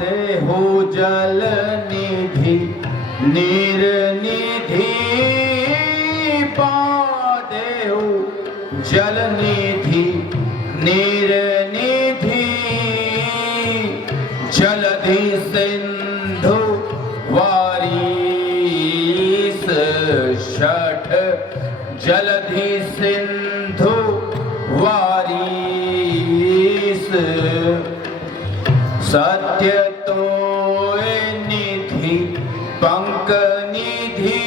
देहु जल निधि निर्निधि पादेहु जल निधि निर्निधि जलधि सिंधु वारीस षठ जलधि सिंधु वारीस सत्य तोय निधि पंक निधि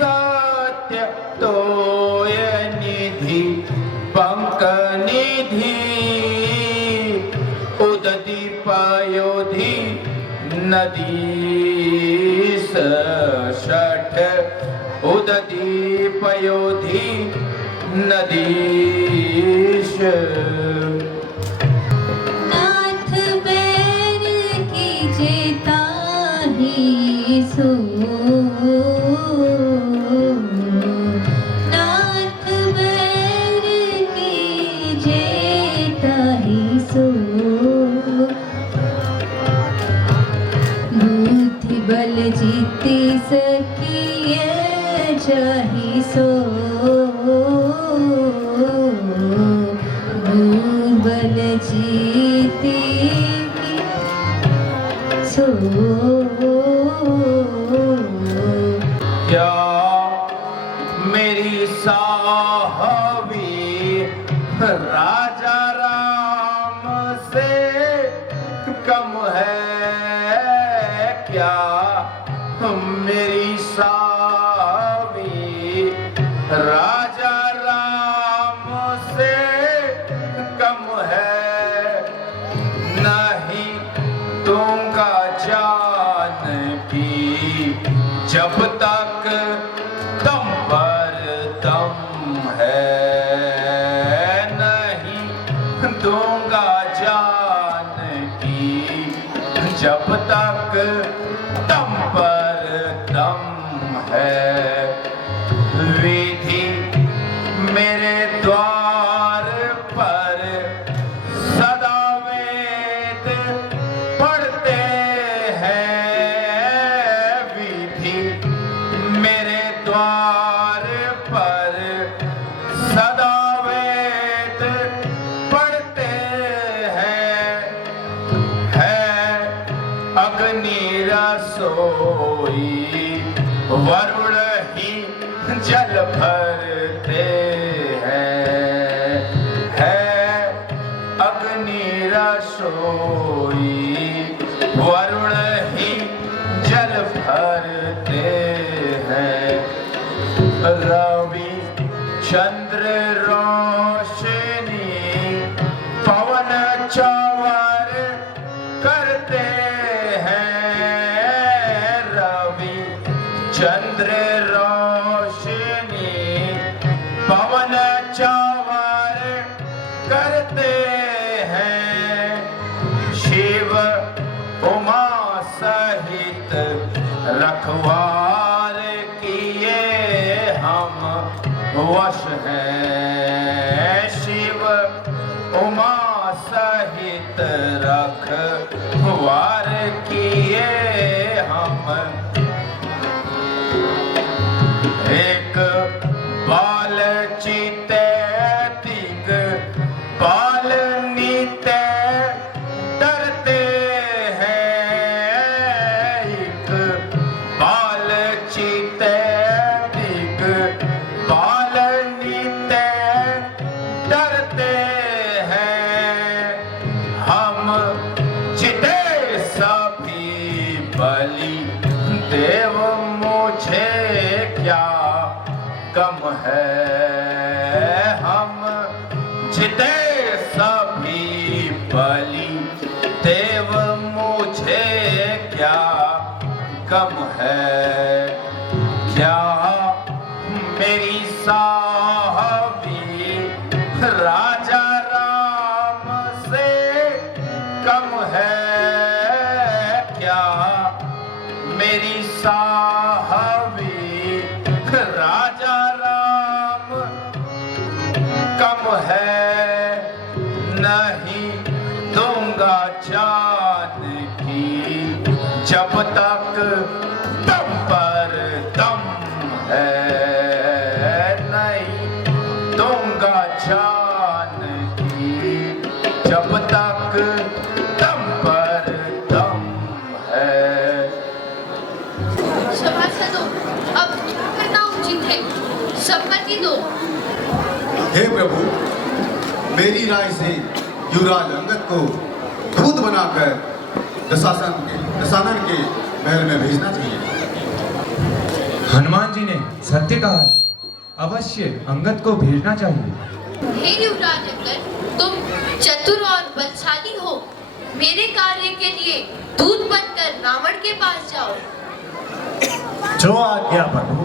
सत्य तोय निधि पंक निधि उदधि पयोधि नदीस षठ उदधि पयोधि नदीश नाथ बैर की जेता ही सो नाथ बैर की जेता ही सो बुद्धि बल जीते सकिए चाही सो बल जीते सो क्या मेरी साहबी राजा राम से कम है क्या मेरी साहबी राजा राम से कम है नहीं दूंगा जान की जब तक दम पर दम है नहीं दूंगा जान की जब तक दम पर दम है विधि मेरे द्वार पर सदा वेद पढ़ते हैं विधि मेरे द्वार पर सदा वेद पढ़ते हैं है अग्नि रसोई वरुण ही जल भरते हैं है अग्नि रसोई वरुण ही जल भरते हैं रवि चंद्र रोशनी पवन चवर करते हैं रवि चंद्र रोशनी पवन चवर करते हैं शिव उमा सहित रखवार किए हम वश हैं शिव उमा सहित रखवार किए हम एक बाल चिते तिग बाल नीते डरते हैं एक बाल चिते तिग बाल नीते डरते हैं हम चिते सभी बलि देव मुझे क्या कम है हम जिते सभी बलि देव मुझे क्या कम है क्या मेरी साहबी राजा राम से कम है क्या मेरी साहबी राजा राम कम है नहीं दूंगा जान नहीं, जब तक दम पर दम है, नहीं दूंगा जान की, जब तक दम पर दम है। सभासदों, अब करना उचित है, सम्मति दो। हे प्रभु, मेरी राय से युवराज अंगद को दूत बनाकर दशानन के महल में भेजना चाहिए। हनुमान जी ने सत्य कहा है, अवश्य अंगद को भेजना चाहिए। हे युवराज अंगद, तुम चतुर और बलशाली हो, मेरे कार्य के लिए दूत बनकर रावण के पास जाओ। जो आज्ञा प्रभु।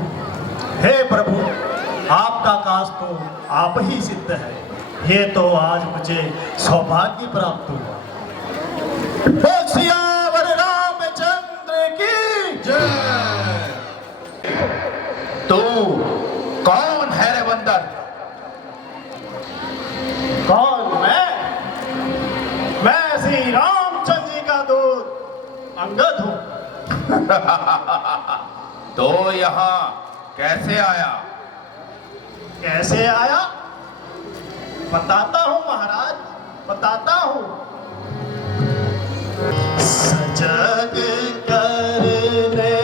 हे प्रभु, आपका काज तो आप ही सिद्ध है, ये तो आज मुझे सौभाग्य प्राप्त हुआ। सियावर रामचंद्र की जय। तू कौन है रे बंदर? कौन? मैं श्री रामचंद्र जी का दूत अंगद हूँ। तो यहाँ कैसे आया? कैसे आया? बताता हूँ महाराज, बताता हूँ। सजग करने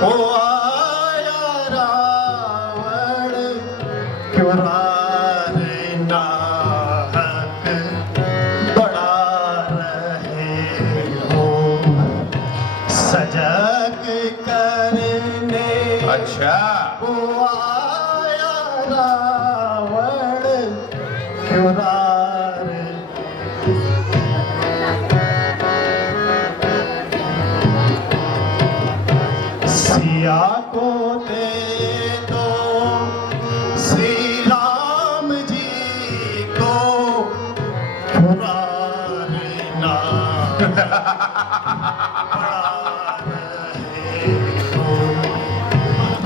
को आया रावण, क्यों रारे नाहक बड़ा रहे हो। सजग करने अच्छा, को आया रावण, क्यों रारे। सिया को दे दो श्री राम जी को, क्यों रारे ना बड़ा रहे हो।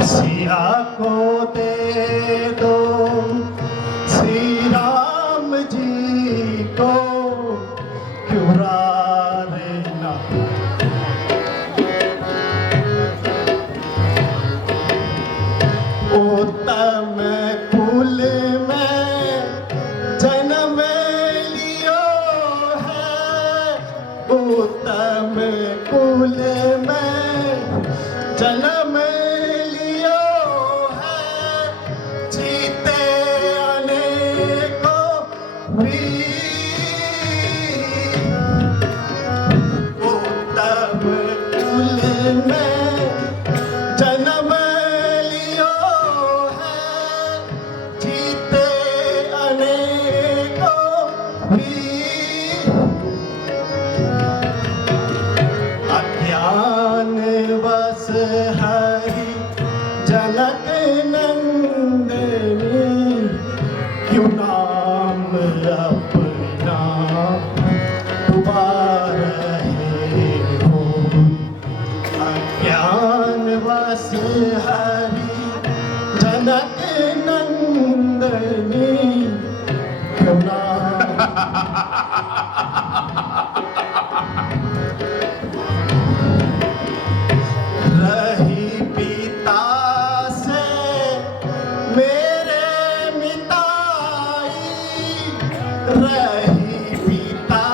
सिया को दे दो श्री राम जी को, क्यों रारे ना। उत्तम कुल में जन्म लियो है, उत्तम कुल में जन्म लियो है। जीते अनेकों वीर, उत्तम कुल में जन्म लियो है। जीते अनेकों वीर, अज्ञान वश हरि जनक नंदनी, क्यों नाम अपना डुबा रहे हो। अज्ञान वश हरि जनक नंदनी, क्यों नाम। रही पिता से मेरे मिताई, रही पिता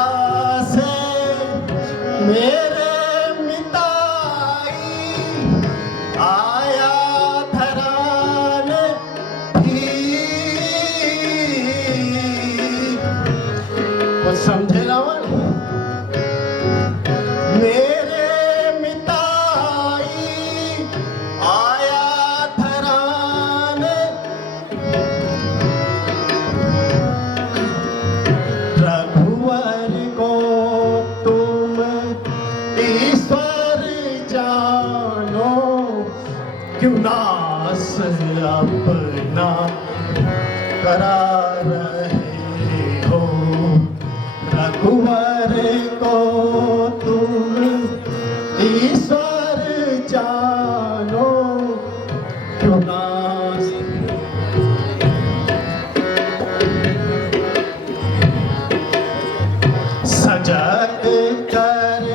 से मेरे मिताई। आया धरान भी, वो समझे रावण। मेरे मिताई आया धरान, रघुवर को तुम ईश्वर जानो, क्यों नास अपना करा रहे हो। रघुवर को तुम ईश्वर जानो, क्यों नास। सजग कर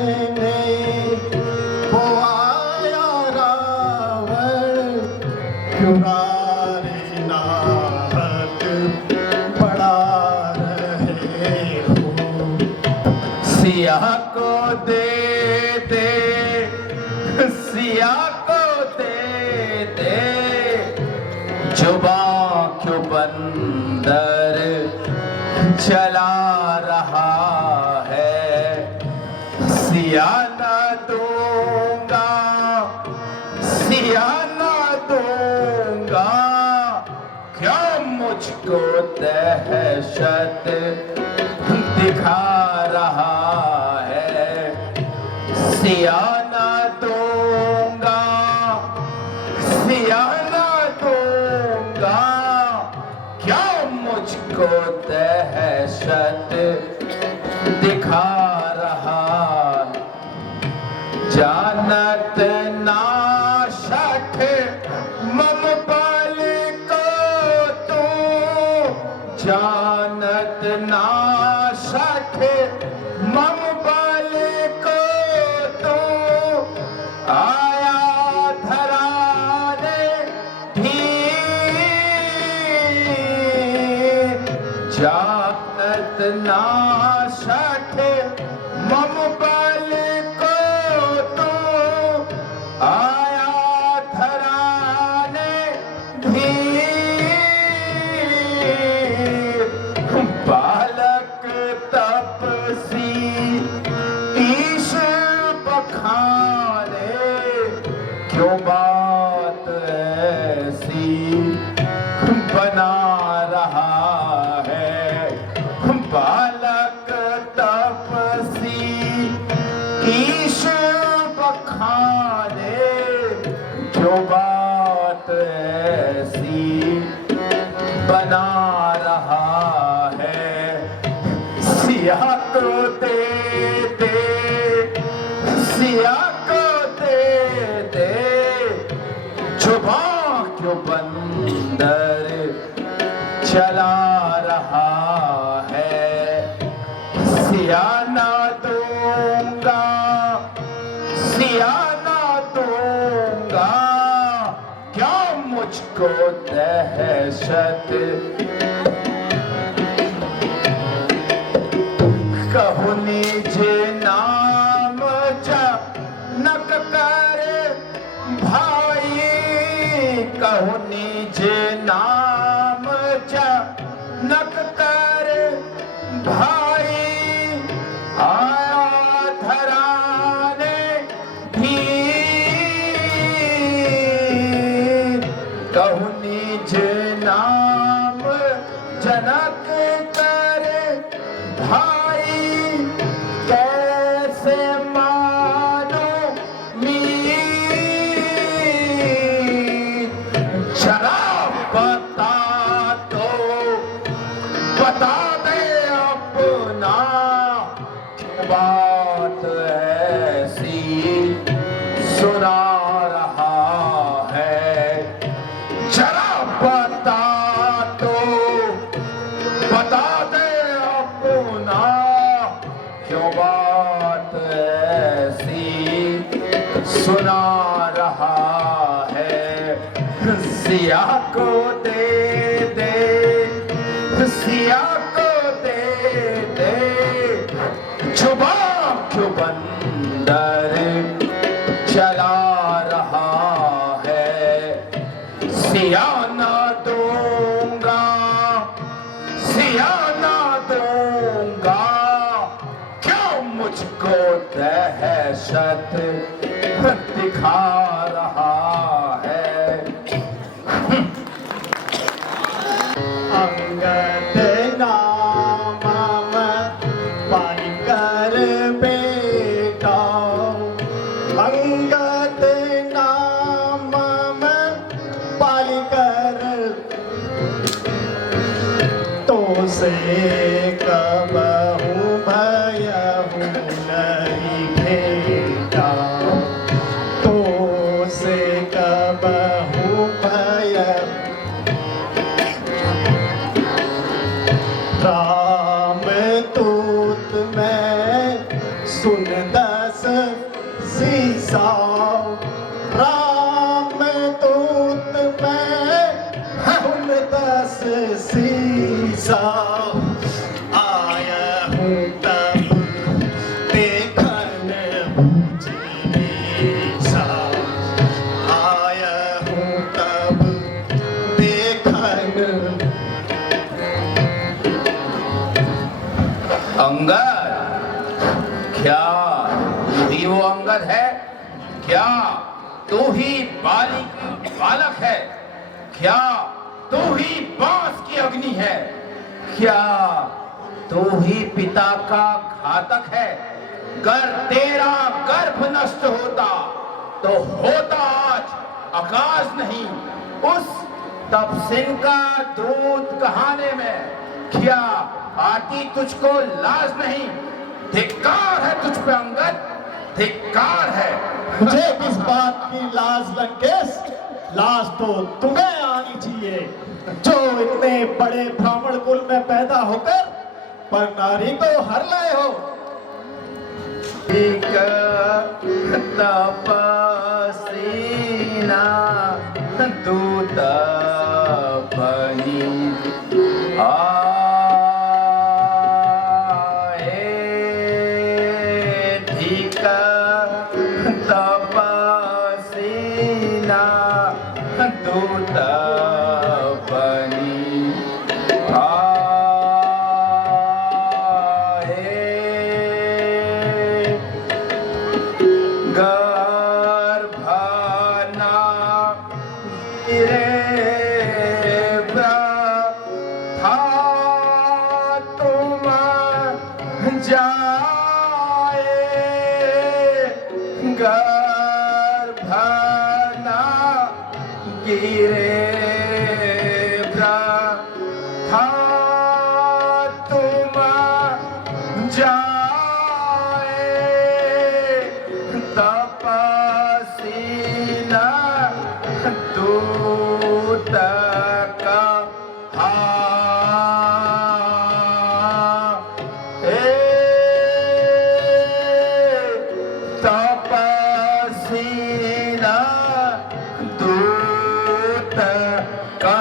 सिया को दे दे, सिया को दे दे, जुबां क्यों बंदर चला रहा है। सिया न दूंगा, सिया न दूंगा, क्यों मुझको दहशत दिखा रहा है। सिया न दूंगा, सिया न दूंगा, क्यों मुझको दहशत दिखा रहा। जानत नाशक मम बल को तू, जानत नाशक मम बल को तू, आया धराने धीर। जानत नाशक मम बल को तू, आया धराने धीर। बालक तपसी ईश बखाने, क्यों बात ऐसी बना रहा है। बालक तपसी ईश बखाने, क्यों बात ऐसी बना रहा है। सिया को दे दे, सिया को दे दे, जुबां क्यों बंदर चला रहा है। सिया ना दूंगा, सिया ना दूंगा, क्या मुझको दहशत। कहूँ निजे नाम जनक कर भाई, कहूँ निजे नाम जनक कर भाई, आया धराने धीर। कहूँ निजे नाम जनक कर भाई, कैसे मानो मीत। जरा बता दो, बता दे अपना, बात ऐसी सुना रहा है। जरा बता दो, बता दे अपना, क्यों बात ऐसी सुना रहा है। सिया को दे दे, सिया को दे दे, जुबां क्यों बंदर चला रहा है। सिया ना दूंगा, सिया ना दूंगा, क्यों मुझको दहशत दिखा रहा है। अंगद नाम पाकर बेटा, अंगद नाम पाकर, तो से कबहू भयहू नहीं भेटा, तो से कबहू भय। राम दूत में सुन दस सीसा, राम दूत में सुन दस सीसा, आया हूँ तब क्या तू ही वो अंगद है? क्या तू ही बालक है? क्या तू ही बांस की अग्नि है? क्या तू ही पिता का घातक है? गर तेरा गर्भ नष्ट होता तो होता आज आकाश नहीं, उस तपसिन का दूध कहाने में। क्या आती तुझको लाज नहीं? धिक्कार है तुझ पे अंगद, धिक्कार है। मुझे किस बात की लाज लंकेश? लाज तो तुम्हें आनी चाहिए, जो इतने बड़े ब्राह्मण कुल में पैदा होकर पर नारी को हर लाए हो। तपसीना दूत बनी तपसीना दूत बनी गर्भना था तुम जाए, गर्भना गिरे था तुम जाए, तपसीना दूत का तपसीना दूत का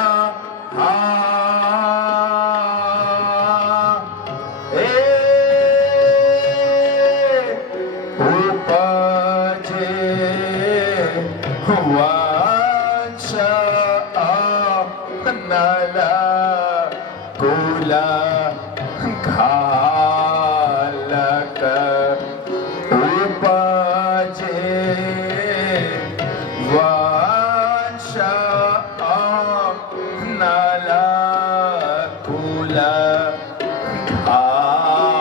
वंश नल कुला घालक उपजे, वंश नल कुला घालक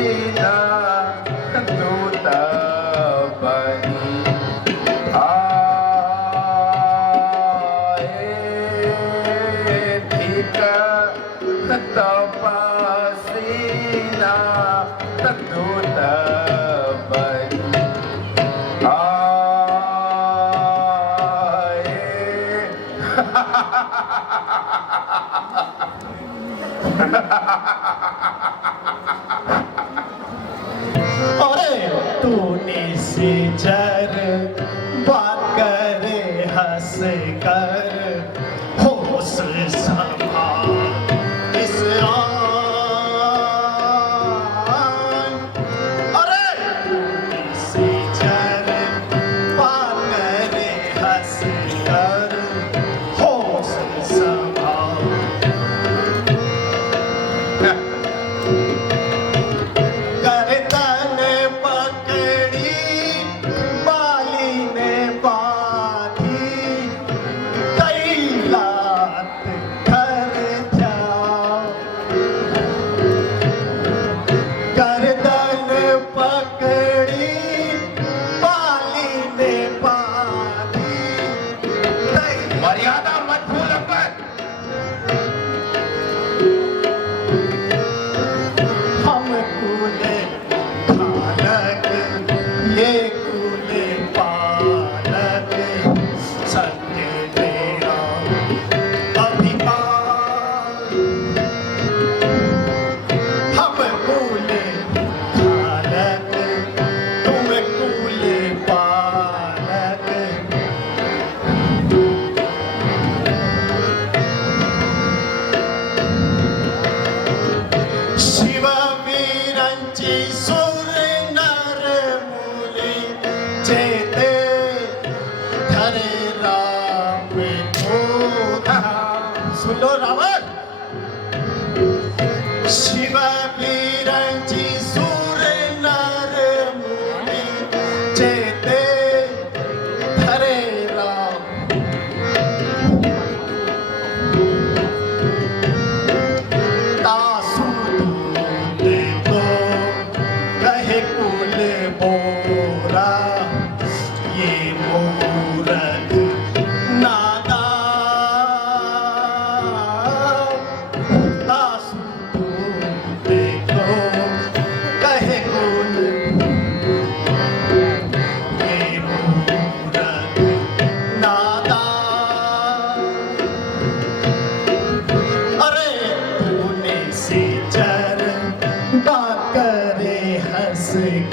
तपसीना दूत बनी तपसीना दूत बनी अरे तूने से जर बात करे हंस कर, होश संभाल इस आन। अरे तूने से जर बात करे हंस कर, होश संभाल। गर्दन पकड़ी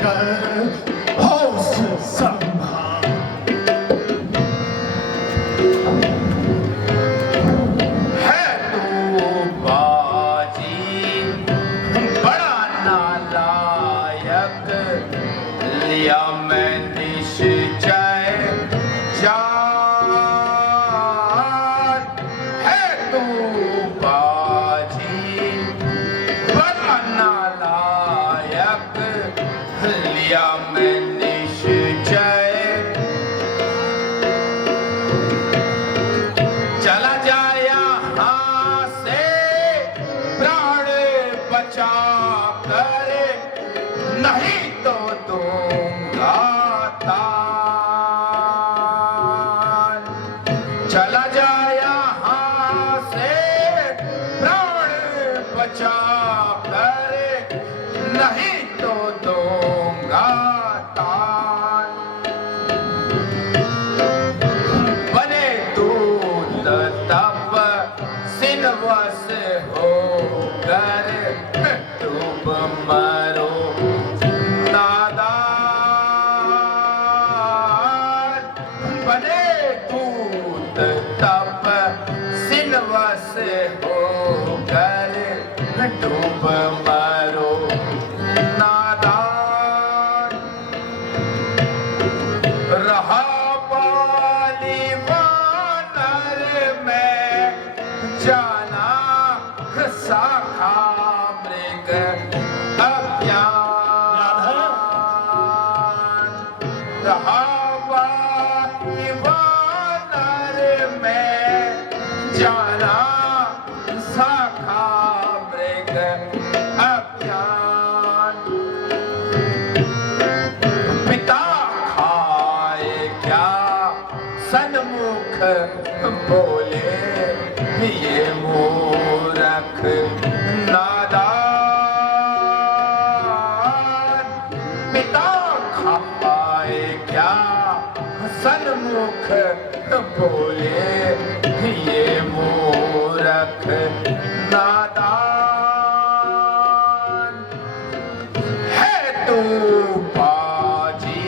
कर होश संभाल। है तू बाजी बड़ा नालायक, लिया मैं निश्चय जान। है तू बाजी बड़ा नालायक, लिया मैं निश्चय। चला जाए यहाँ से प्राण बचा कर, नहीं तो दूंगा तान। चला जाए यहाँ से प्राण बचा कर, नहीं तो दूंगा तान। बने दूत तब सिनवस होकर, डूब मरो नादान। बने दूत तब सिनवस होकर, डूब मरो नादान। रहा बाली वानर में जाना, शाखा मृग अज्ञान। रहा बाली वानर में जाना, शाखा मृग अज्ञान। पिता खाए क्या सन्मुख बोले, ये मूरख नादान। पिता खाए क्या सन्मुख बोले, ये मूरख नादान। है तू बाजी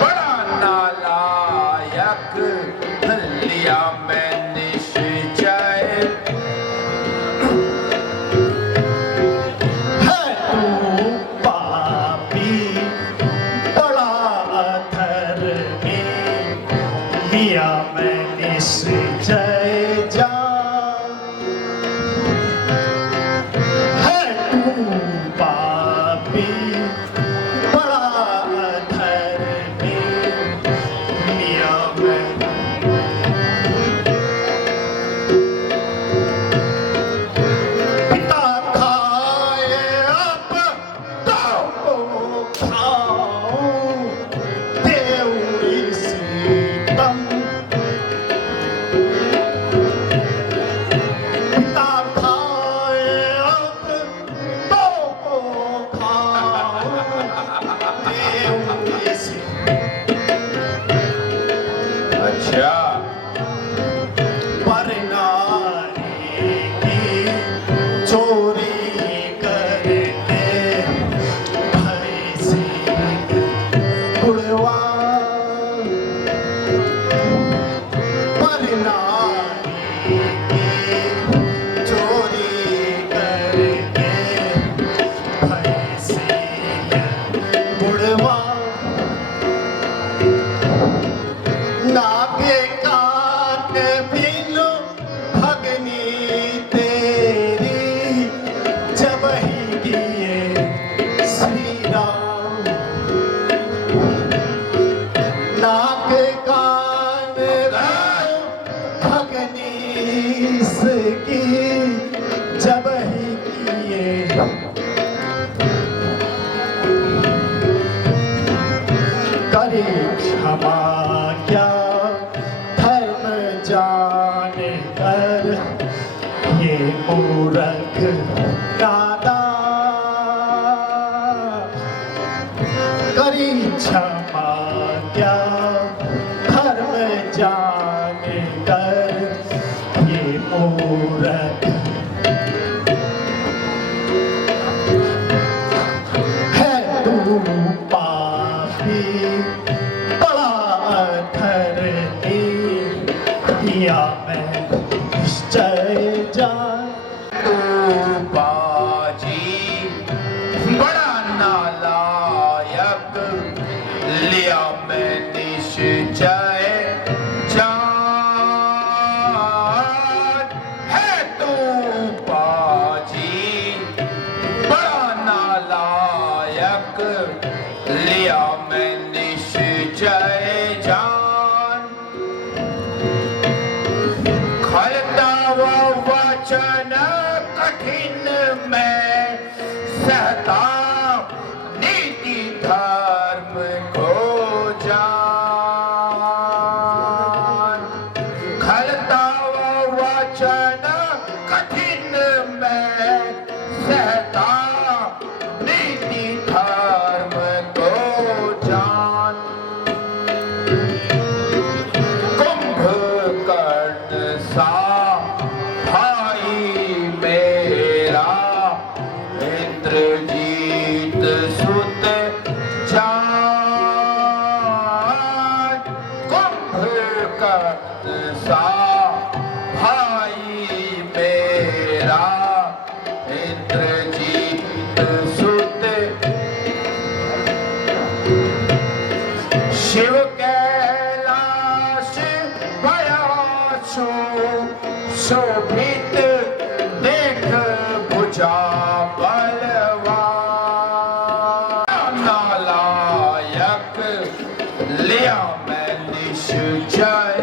बड़ा नालायक, लिया मैं निश्चय। है तू पापी बड़ा अधर्मी, लिया मैं निश्चय जान। है तू पापी बड़ा अधर्मी, लिया मैं पिता खाए अब तो खाऊं, देवरी सीतम। पिता खाए अब तो खाऊं, देवरी सीतम। अच्छा पर नारी की चोरी करके भैंसी उड़वा। पर नारी की चोरी करके भैंसी उड़वा। नाके कान बिनु भगनी तेरी, जब ही किए श्री राम। नाके कान बिनु भगनी की, जब ही किए करे क्षमा क्या धर्म जान कर, ये मूरख नादान। करी क्षमा क्या धर्म जान कर, ये मूरख है तू पापी बड़ा धरनी किया मैं निश्चय जान। तू बाजी बड़ा नालायक, लिया मैं निश्चय जान। है तू बाजी बड़ा नालायक, लिया मैं निश्चय जान। खलता वो वचन कठिन में सहता, नीति धर्म को जान। खलता वो वचन कठिन में सहता, नीति धर्म को जान। कुंभकर्ण सा भाई मेरा, इंद्रजीत सुत जान। कुंभकर्ण सा भाई मेरा, इंद्रजीत सुत। शिव कैलाश बयासो शोभित, देख भुजा बलवान। नालायक, लिया मैं निश्चय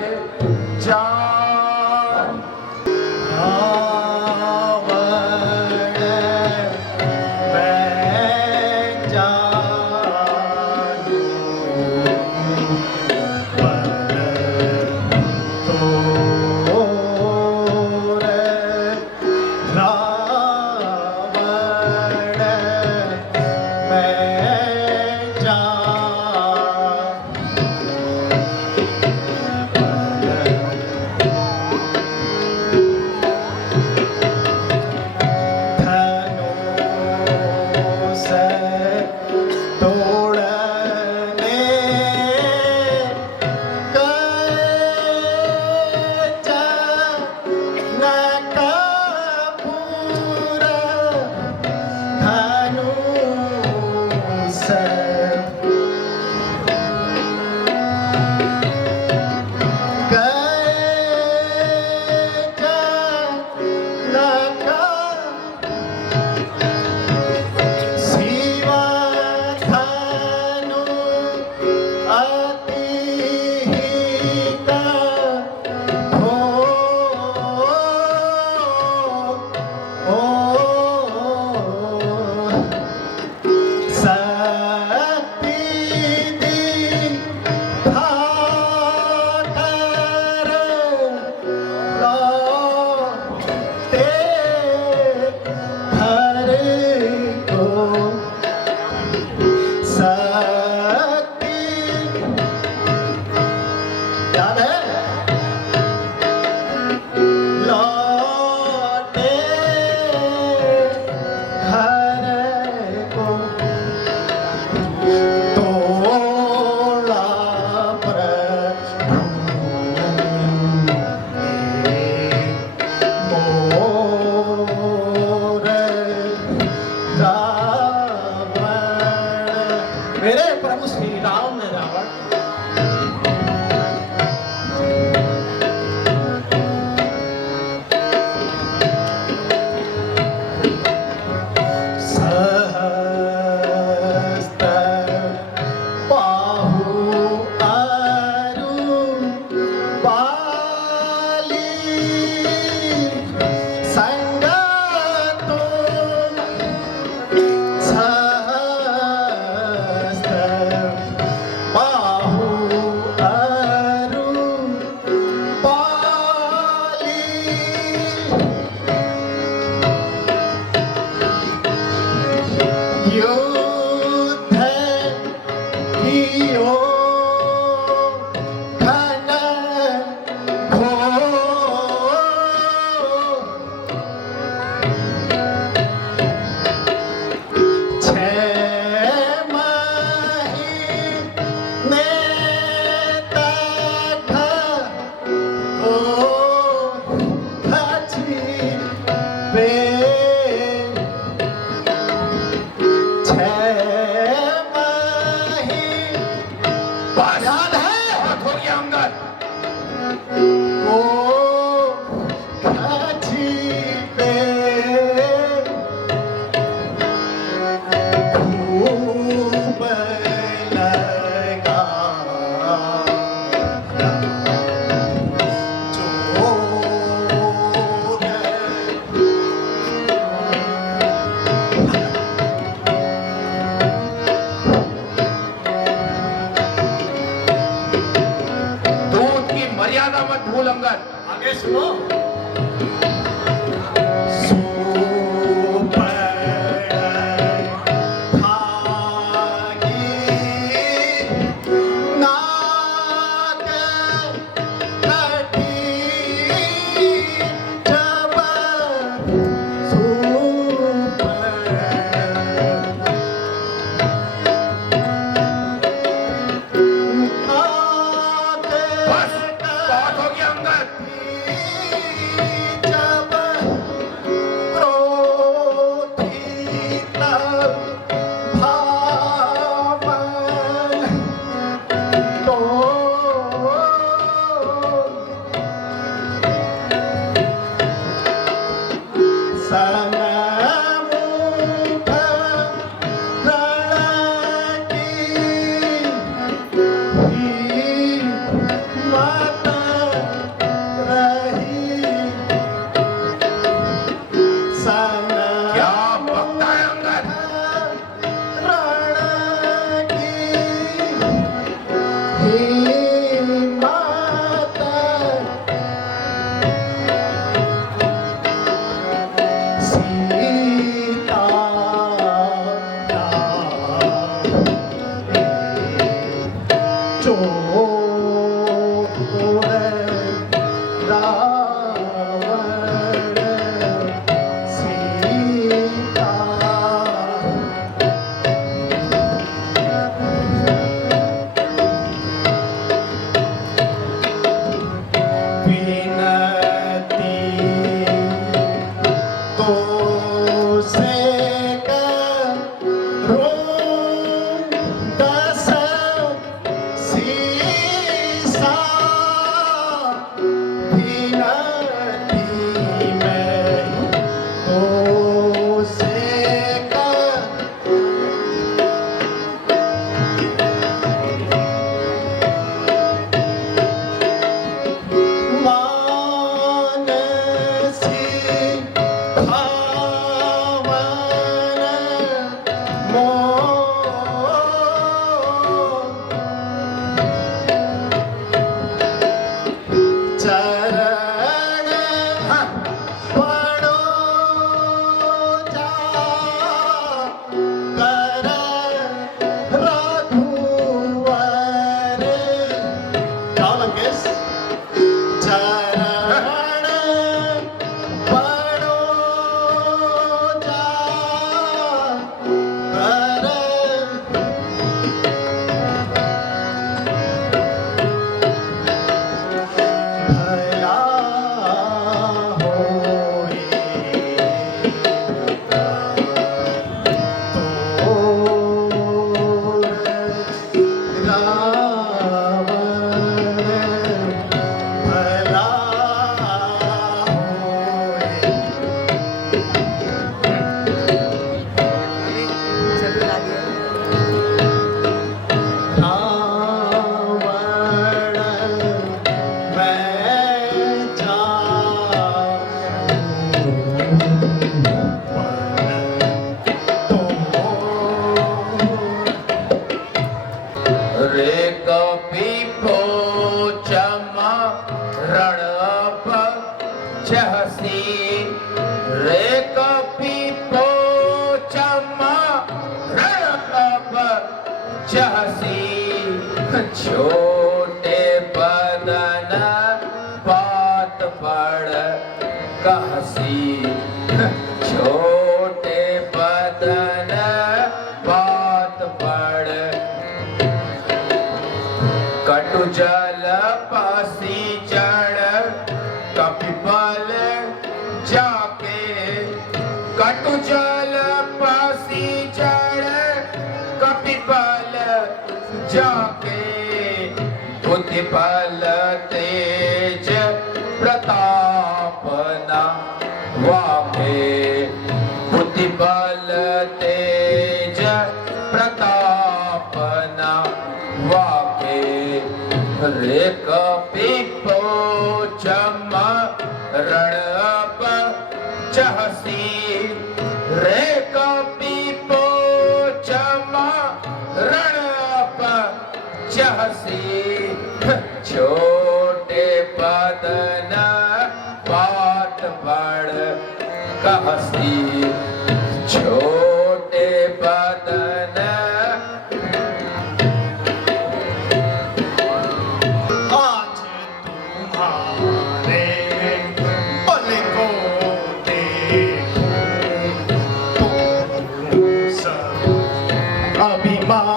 जान। रावण मैं जानू, पर तोर रावण मैं धनुष तोड़ने कपूर धनुष शिवधनु अतिहित हो शक्ति दिखाकर लौटे घर को। शक्ति याद है? लौटे घर को, तोड़ा प्रभु मोर रावण। मेरे प्रभु श्री राम ने रावण सहस्त्र बाहु अरु बाली, संगतो सहस्त्र बाहु अरु बाली। युद्ध कियो घन घोर, चहसी छोटे बदन बात बड़ कहसी छोटे बदन बात बड़ कटु जल पासी जड़ कपिबल जाके कटु जल पासी जड़ कपिबल जाके बुद्धि बल तेज प्रताप न वाके बुद्धि बल तेज प्रताप न वाके रे कपिपो चम रणप चहसी रे कपिपो चम रणप चहसी छोटे बदन बात बड़ कहसी छोटे बदन आज तुम्हारे बल को देखो तो सब अभिमान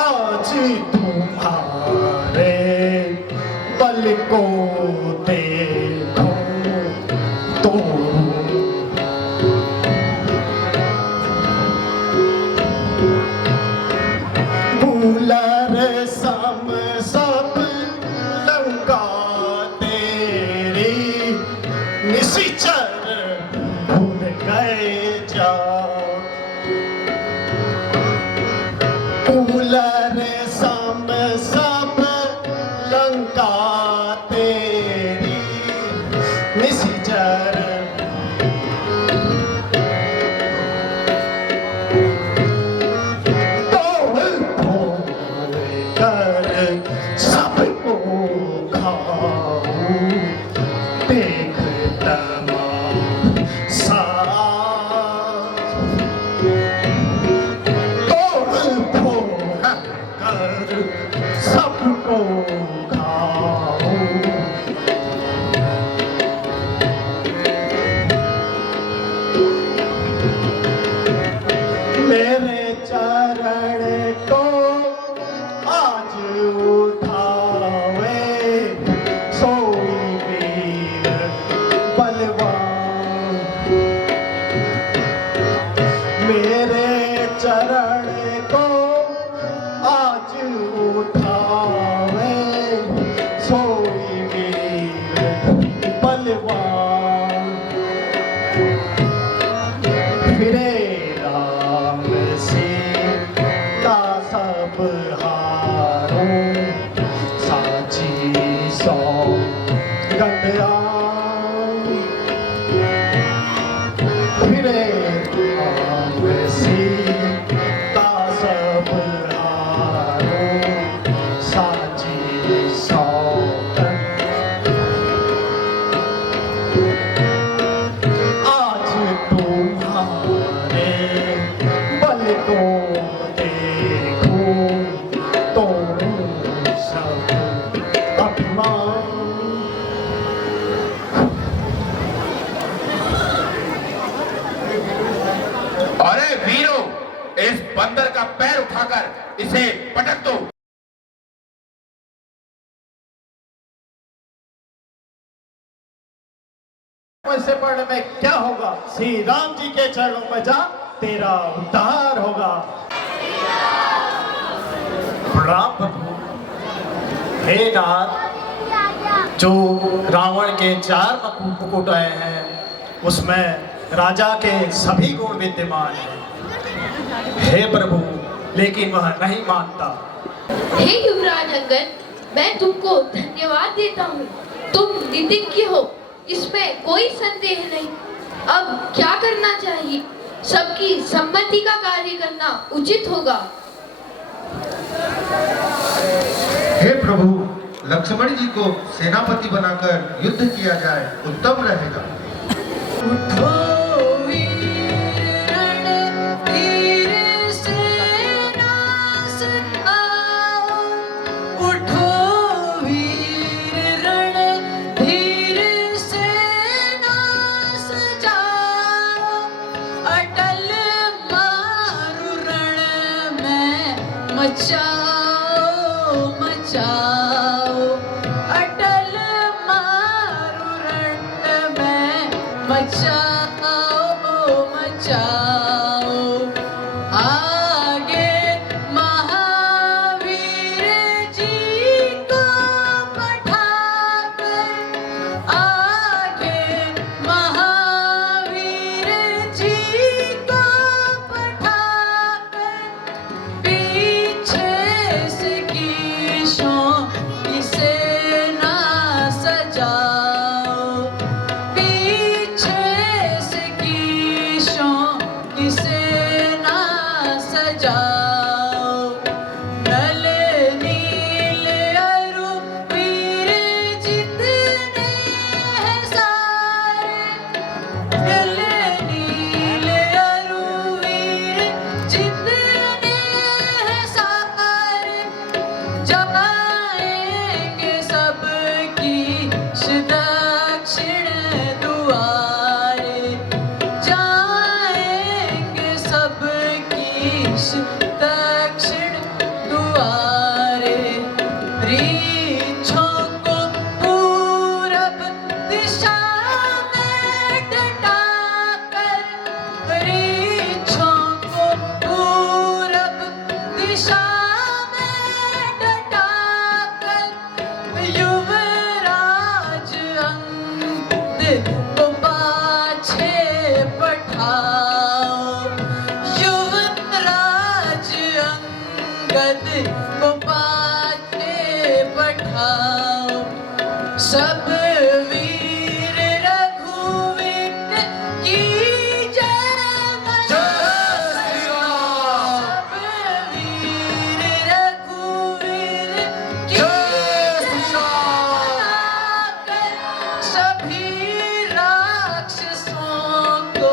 आज तुम्हारे बल को देखो तो भूलर सम सब लंका तेरी निशिचर भूल गए जा भूलर सम सब लंका तेरी निशिचर कर सबको खाऊं देख तमाशा तोड़ फोड़ कर सबको खाऊं मेरे चरण को आज उठावे सोई वीर बलवान मेरे चरण को आज उठावे सोई वीर बलवान फिरे राम सीता सब हारों साची सौ गंडया फिरे राम सीता सब हारों साची सौ आज तुम्हारे बल को देखो तो सब अभिमान अरे वीरों इस बंदर का पैर उठाकर इसे पटक दो ऐसे पढ़ने में क्या होगा श्री राम जी के चरणों में जा तेरा उद्धार होगा प्रणाम प्रभु हे नाथ जो रावण के 4 मुकुट आए हैं उसमें राजा के सभी गुण विद्यमान हैं हे प्रभु लेकिन वह नहीं मानता हे युवराज अंगद मैं तुमको धन्यवाद देता हूँ तुम नीतिज्ञ हो इसमें कोई संदेह नहीं अब क्या करना चाहिए सबकी सम्मति का कार्य करना उचित होगा हे प्रभु लक्ष्मण जी को सेनापति बनाकर युद्ध किया जाए उत्तम रहेगा। उठो वीर रण मचाओ मचाओ अटल मारु रण में मचाओ मचाओ आगे महावीर जी को पठाकर आगे महावीर जी को पठाकर पीछे से कीशों की सेना सजाओ पीछे से कीशों की सेना सजाओ नल नील अरु वीर जितने हैं सारे नल नील अरु वीर जितने हैं सारे जाएंगे सबकी दक्षिण दुआरे जाएंगे सबकी दक्षिण दुआरे रीछों को पूरब दिशा में डटाकर रीछों को पूरब दिशा में डटाकर युवराज अंगद को पाछे पठाओ युवराज अंगद को पाछे पठाओ सब वीर रघुवीर की जय सब वीर रघुवीर की सभी राक्षसों को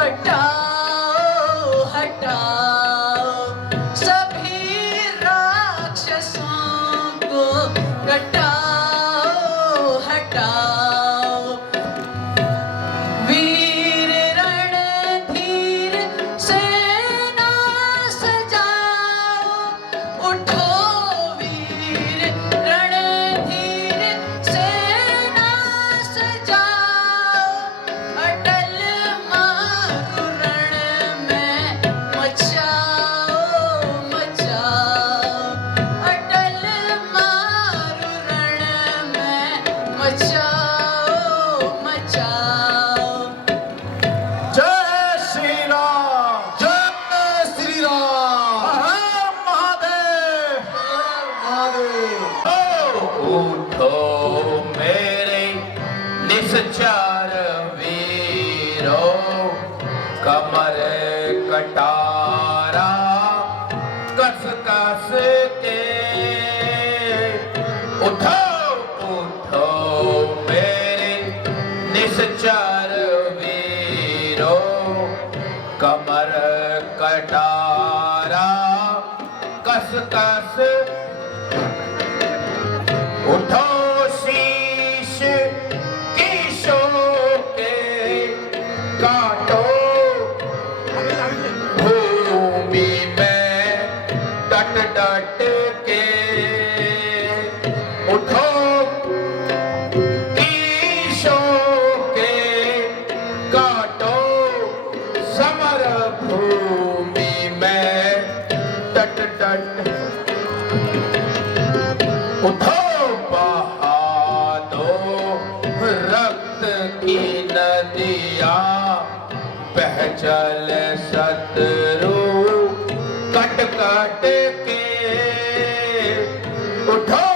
हटाओ हटाओ सभी राक्षसों को हटाओ हटाओ वीर रणधीर सेना सजाओ उठो वीर रणधीर सेना सजाओ अटल मारु रण में मचाओ मचाओ अटल मारु रण में मचाओ मचाओ जय श्री राम जय श्री राम हर महादेव उठो मेरे निश्चर वीरो कमर कटारा कस कस के उठो उठो मेरे निश्चर वीरो कमर कटारा कस कस उठो शीश कीशों के काटो भूमि में डट डट के उठो कीशों के काटो समर भूमि में डट डट उठो बहा दो रक्त की नदियाँ बह चले शत्रु कट कट के उठो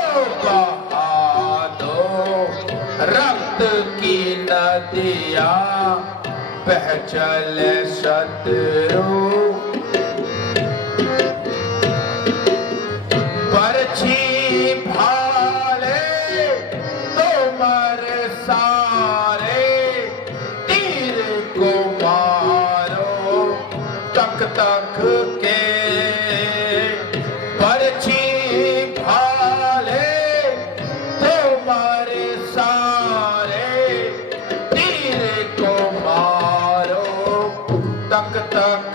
बहा दो रक्त की नदियाँ बह चले शत्रु बरछी भाले तोमर सारे तीर को मारो तक तक के बरछी भाले तोमर सारे तीर को मारो तक तक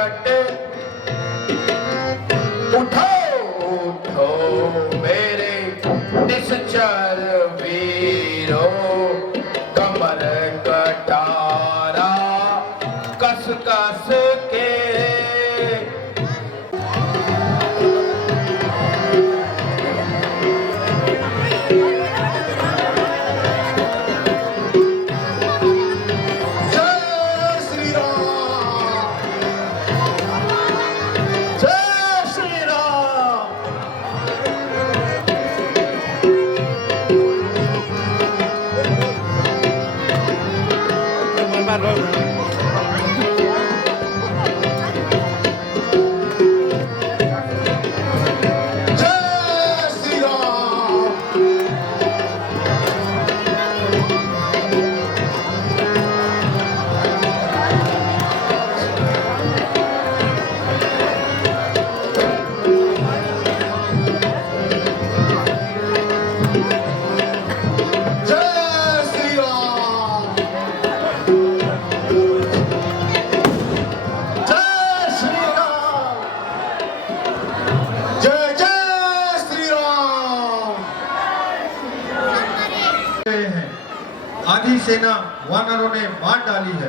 संकट उठो उठो मेरे निश्चर वीरो, कमर कटारा कस कस के। आधी सेना वानरों ने मार डाली है।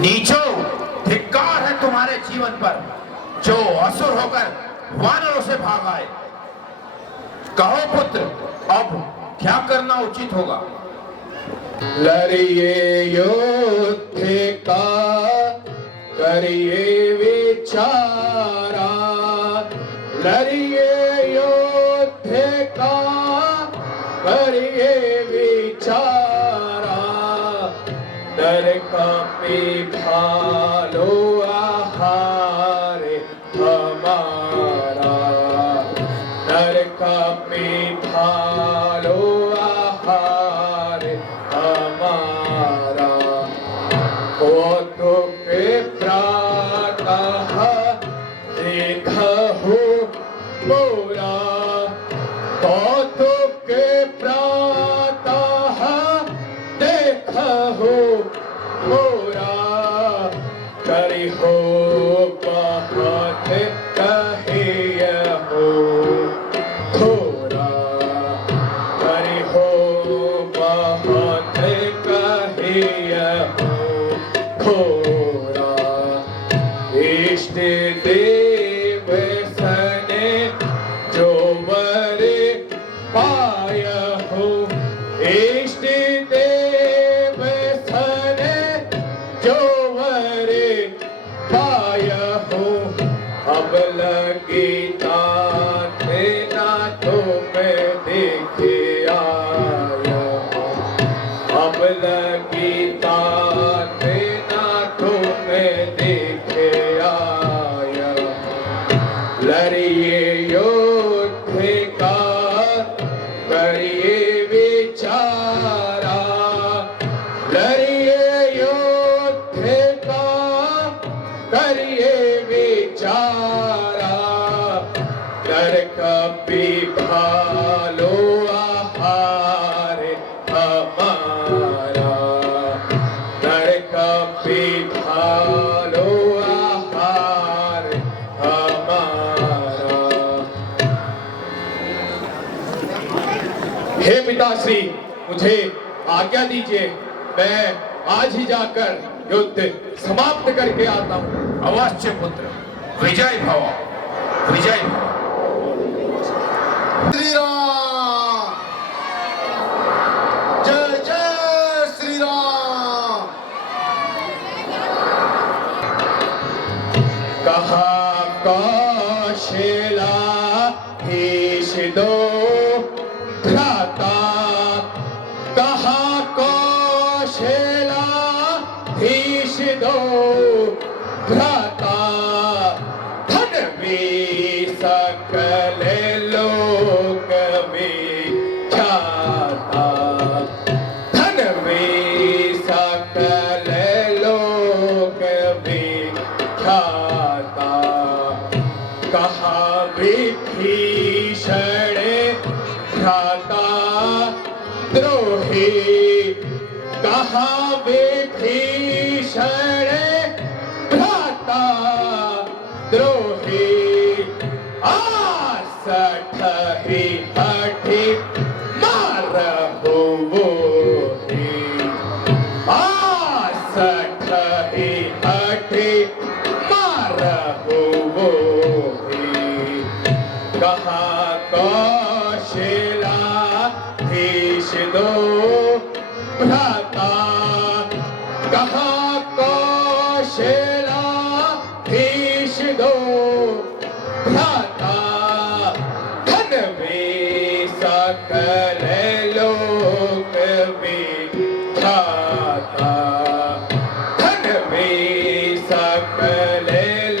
नीचो, धिक्कार है तुम्हारे जीवन पर जो असुर होकर वानरों से भाग आए। कहो पुत्र, अब क्या करना उचित होगा? लड़िए युद्ध का करिए विचारा, लड़िए युद्ध का करिए विचारा, डर कांपे भालो आहार हमारा, डर कांपे भालो आहार हमारा। कौतुक प्रातः देखहु मोरा, कौतुक प्रातः देखहु मोरा, करिहो बहुत कहियहु घोरा, करिहो बहुत कहियहु घोरा। इष्ट देव सने जो वर पायहु, इष्ट देव सने जो वर पायहु, अब लगी तात नाथों में देखे आयहु, अब लगी तात नाथों में देखे आयहु। लड़िए युद्ध का करिए विचारा, लड़िए युद्ध का करिए विचारा, डर कपि भालो आहार हमारा, डर कपि भालो आहार हमारा। हे पिताश्री, मुझे आज्ञा दीजिए, मैं आज ही जाकर युद्ध समाप्त करके आता हूँ। अवश्य पुत्र, विजय भव, विजय भव। श्री राम, जय जय श्री राम। कहा कौशला ईश दो भ्राता, कहा कौशला ईश दो भ्राता, धन में सकल लोक में ख्याता, धन में सकल लोक में ख्याता। कहा विभीषण भ्राता द्रोही, कहा विभीषण भीषण भ्राता द्रोही आसठ ही हठी मारहु वो ही आसठ ही हठी मारहु वो ही कहाँ कौशला धीश दो भ्राता कहाँ कौशला धीश दो भ्राता धन में सकल लोक विख्याता धन में सकल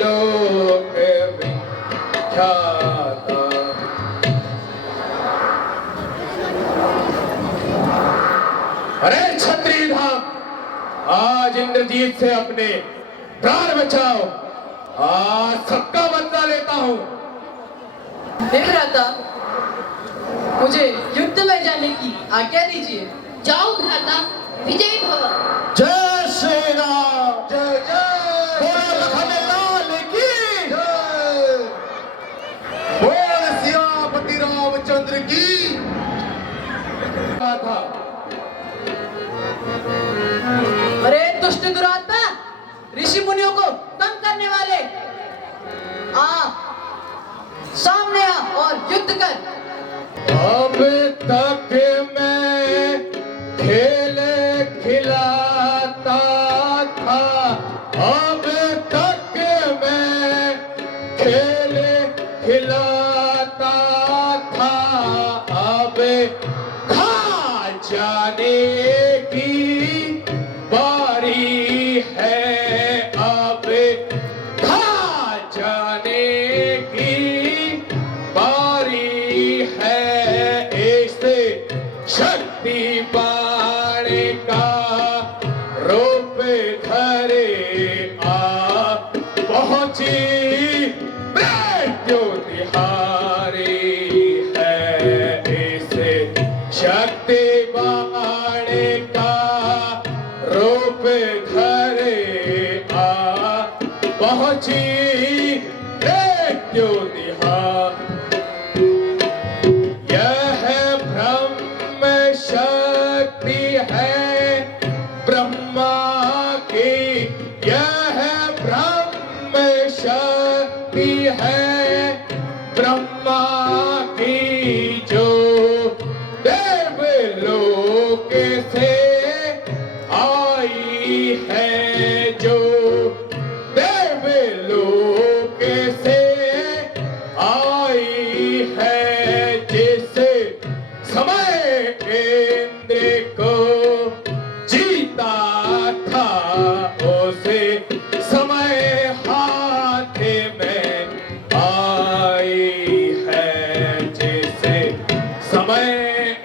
लोक विख्याता। अरे क्षत्रिय धाम, आज इंद्रजीत से अपने प्राण बचाओ, आज सबका बदला लेता हूं। देवराता, मुझे युद्ध में जाने की आज्ञा दीजिए। जाओ भ्राता, विजयी भव। जय श्री राम। जय जय। बोल खंडेलाल की जय। बोल सियापति रामचंद्र की। था अरे दुष्ट दुरात्मा, ऋषि मुनियों को तंग करने वाले, आ सामने आ और युद्ध कर। अब तक मैं खेले खिलाता था, अब तक मैं खेले खिलाता था, अब खा जाने की बारी है, अब खा जाने की बारी है। ऐसे शक्ति बाण का रूप धरे आ पहुंची मृत्यु तिहारी है। ऐसे शक्ति बाण का रूप धरे आ पहुंची मृत्यु तिहारी। यह ब्रह्म शक्ति है ब्रह्मा की, यह ब्रह्म शक्ति है ब्रह्मा की, जो देवलोक से आई है, जो देवलोक से आई है। जिस समय इंद्र को जीता था, उसे समय हाथ में आई है। जिस समय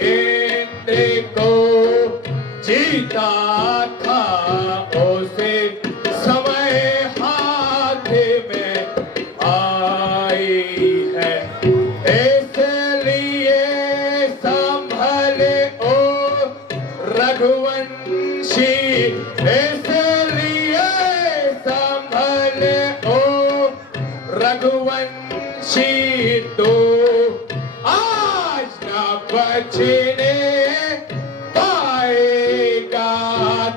इंद्र को जीता था, उसे समय हाथ में आई है। इसलिए संभले ओ रघुवंशी, इसलिए संभले ओ रघुवंशी, तो आज न बचने पाएगा,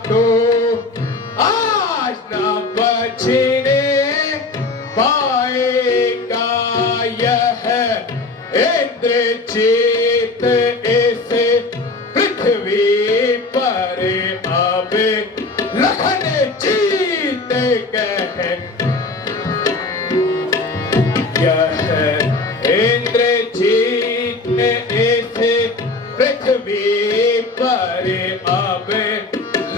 तो आज न बचने पाएगा। यह इंद्रजीत इस पृथ्वी पर अब लखन जीत गए। यह इंद्रजीत इस पृथ्वी पर अब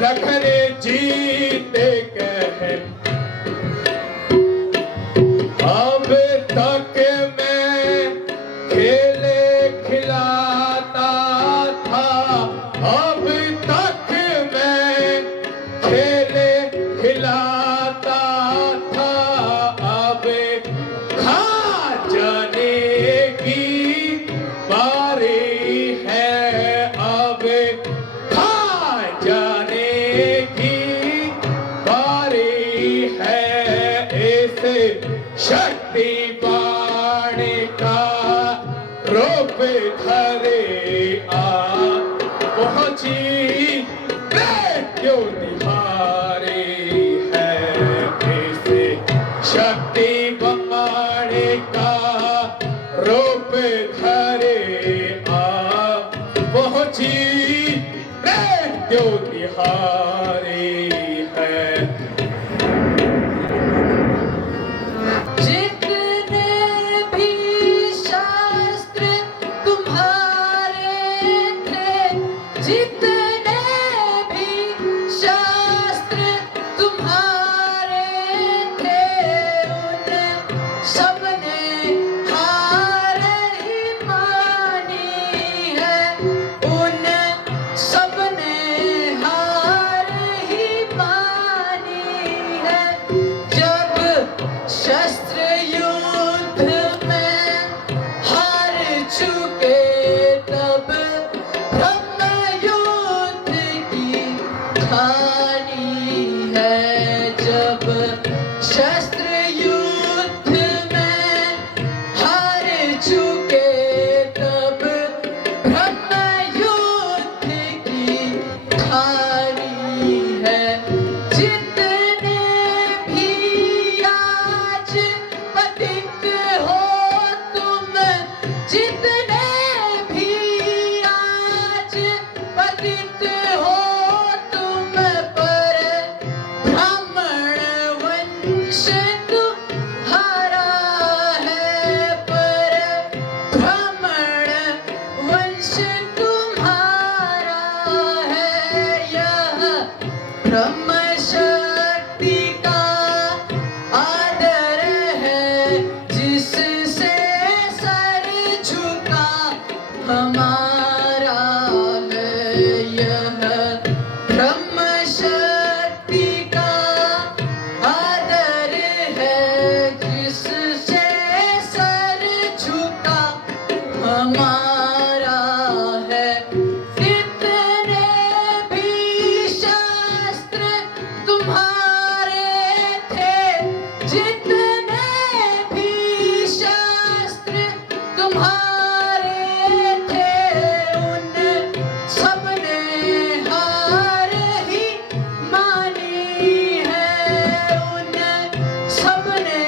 लखन जीत गए। अब तक मैं खेले खिलाता था, अब तक मैं खेले खिलाता था, शक्ति बाणे का रूप धरे आ पहुंची क्यों निहारे है कैसे शक्ति बाणे का रूप धरे आ पहुंची क्यों निहारे है। जितने भी शास्त्र तुम्हारे थे, जितने भी शास्त्र तुम्हारे थे, उन सबने हार ही मानी है, उन सबने हार ही मानी है। जब शस्त्र युद्ध में हार चुके तब ब्रह्म युद्ध की कहानी है। जब शस्त्र युद्ध में हार चुके तब ब्रह्म युद्ध की कहानी है। जितने भी आज पतित हो तुम, जितने भी आज पतित हो तुम, पर ब्राह्मण वंश तुम्हारा है, पर ब्राह्मण वंश तुम्हारा है। यह ब्रह्म शक्ति का आदर है, जिससे सर झुका हमारा है। यह ब्रह्म शक्ति का आदर है, जिससे सर झुका हमारा है। जितने भी शास्त्र तुम्हारे थे, जितने भी शास्त्र तुम्हारे थे, उन सबने हार ही मानी है, उन सबने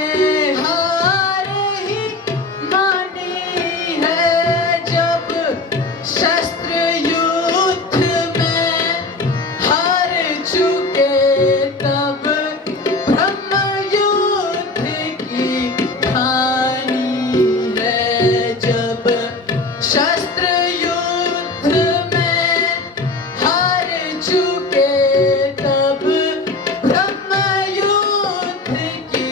हार ही मानी है। जब शस्त्र युद्ध में हार चुके तब ब्रह्म युद्ध की कहानी है। जब शस्त्र युद्ध में हार चुके तब ब्रह्म युद्ध की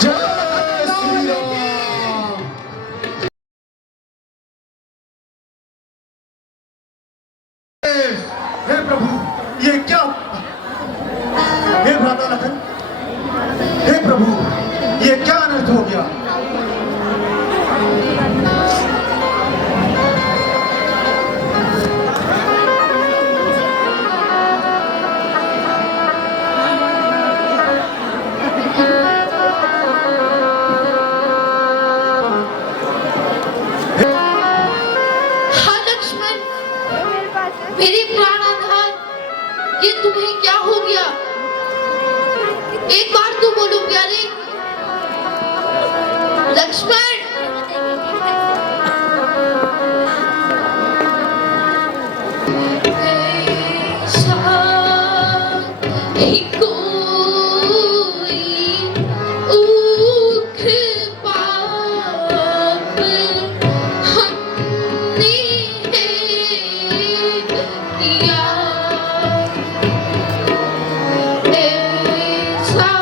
जय श्री राम। हे प्रभु, ये क्या? हे भ्राता लखन, हे प्रभु, ये क्या अनर्थ हो गया? हाँ लक्ष्मण, मेरे प्राणाधार, ये तुम्हें क्या हो गया? एक बार तो बोलो प्यारे। लक्ष्मण, ऐसा ही कोई ऊख पाप हमने किया, ऐसा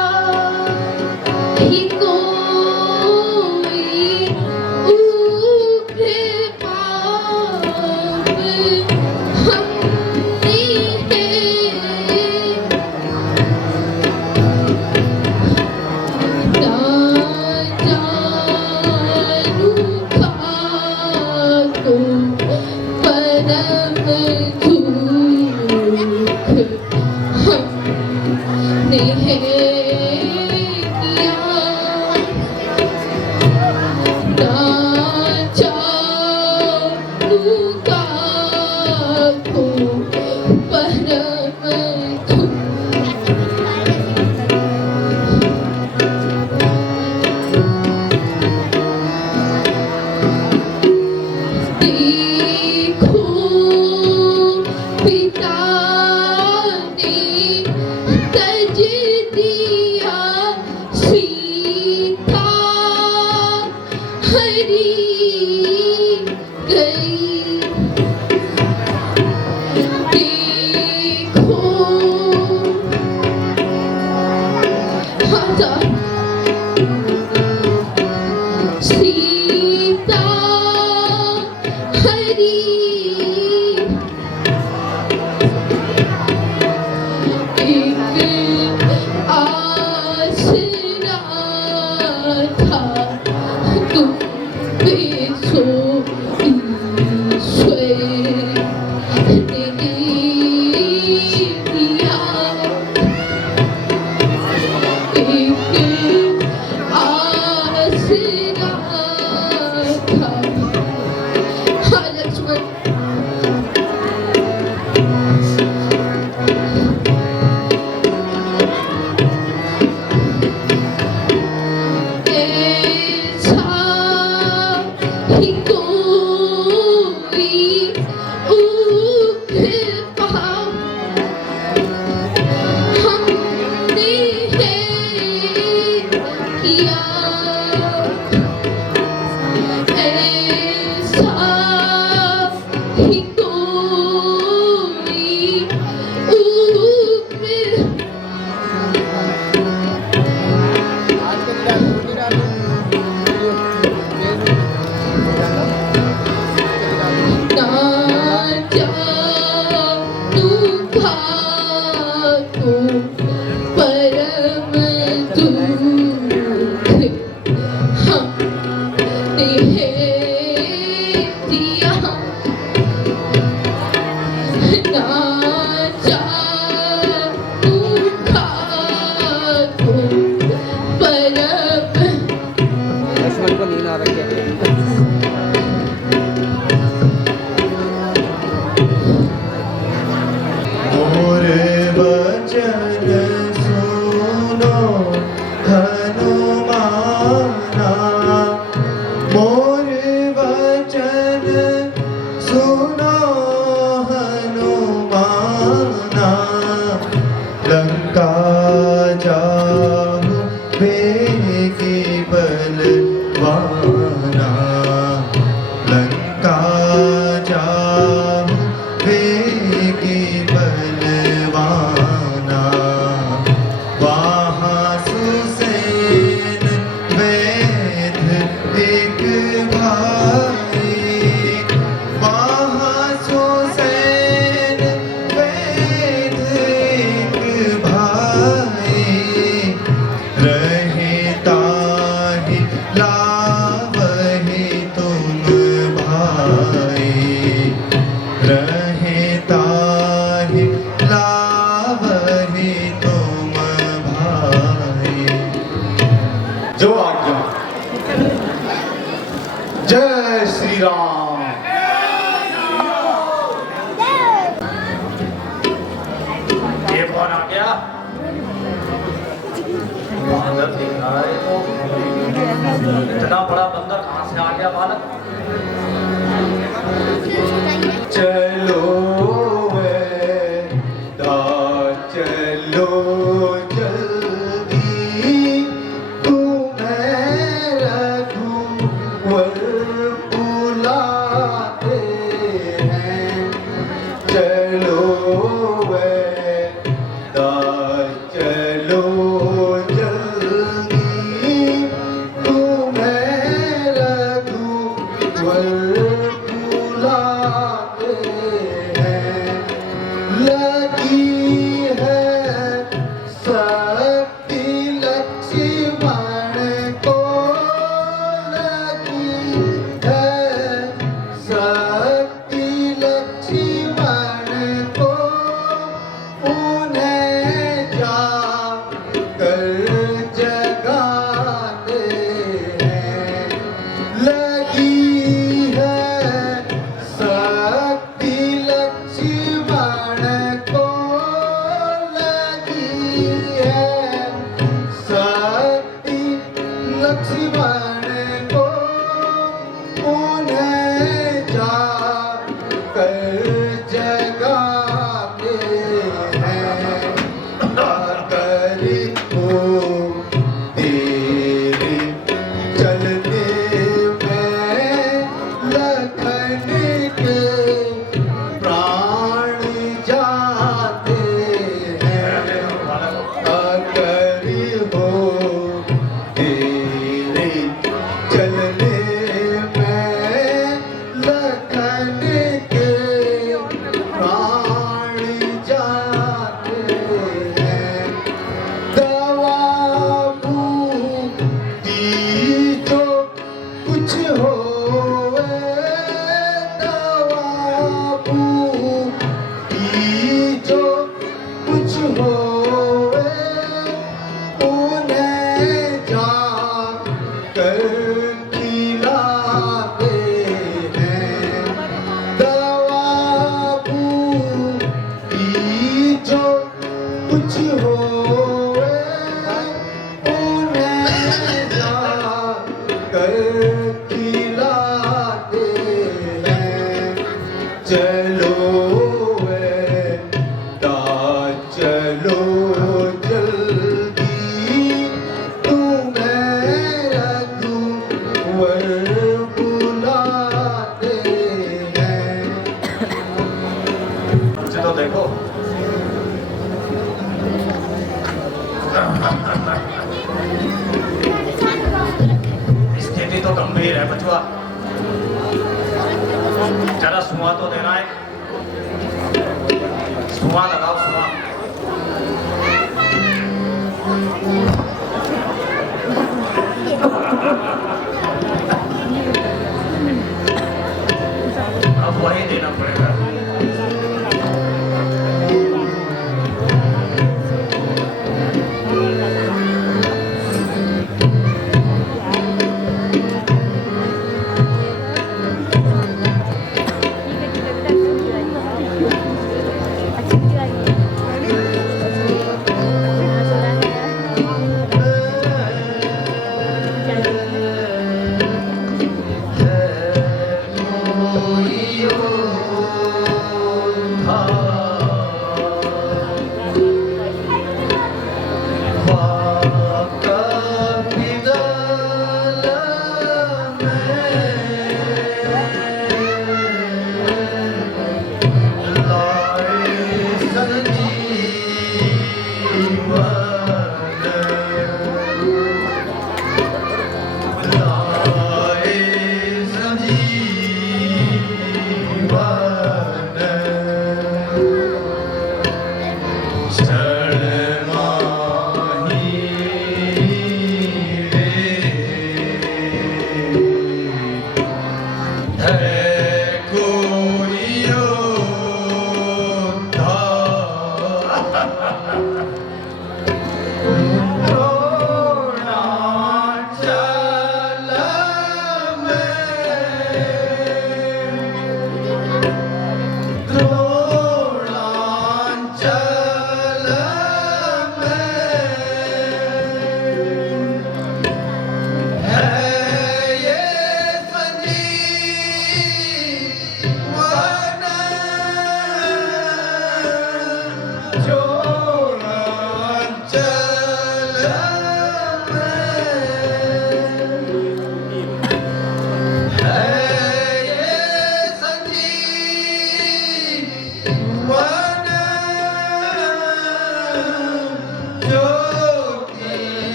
इतना बड़ा बंदर कहाँ से आ गया बालक? चलो बेटा चलो जल्दी, तुम्हें रघुवर बुलाते हैं। चलो बेटा चलो जल्दी, तुम्हें रघुवर चलो बेटा चलो जल्दी, तुम्हें रघुवर बुलाते हैं। मुझे तो देखो। स्थिति तो गंभीर है बचवा, जरा सुआ तो देना है, सुआ लगाओ सुआ। अब वही देना पड़ेगा।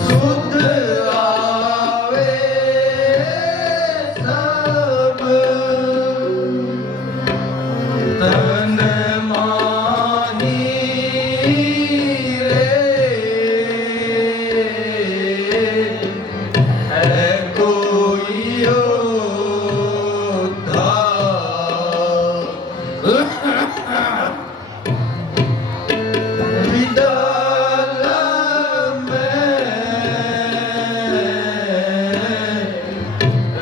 सुध आवे सब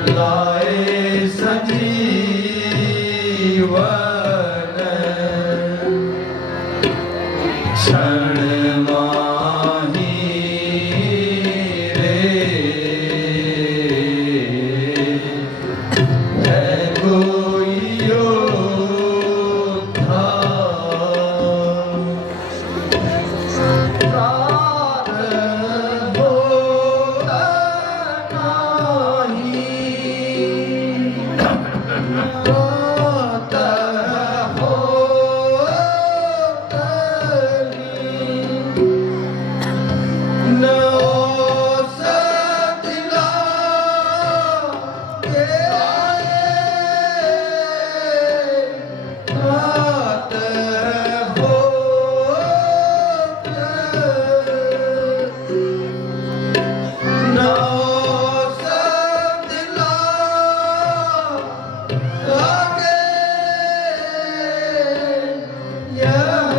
लाए संजीवन क्षण माही रे है कोई योद्धा प्राण होता नाही होता होता नो सदिला के रात हो नो सदिला आगे यह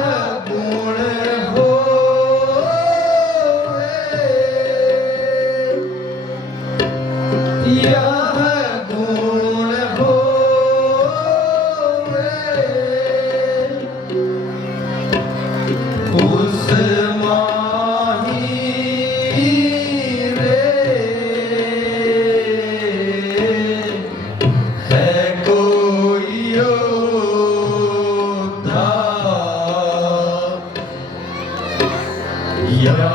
गुण हो यह गुण हो उस माही रे है कोई योद्धा या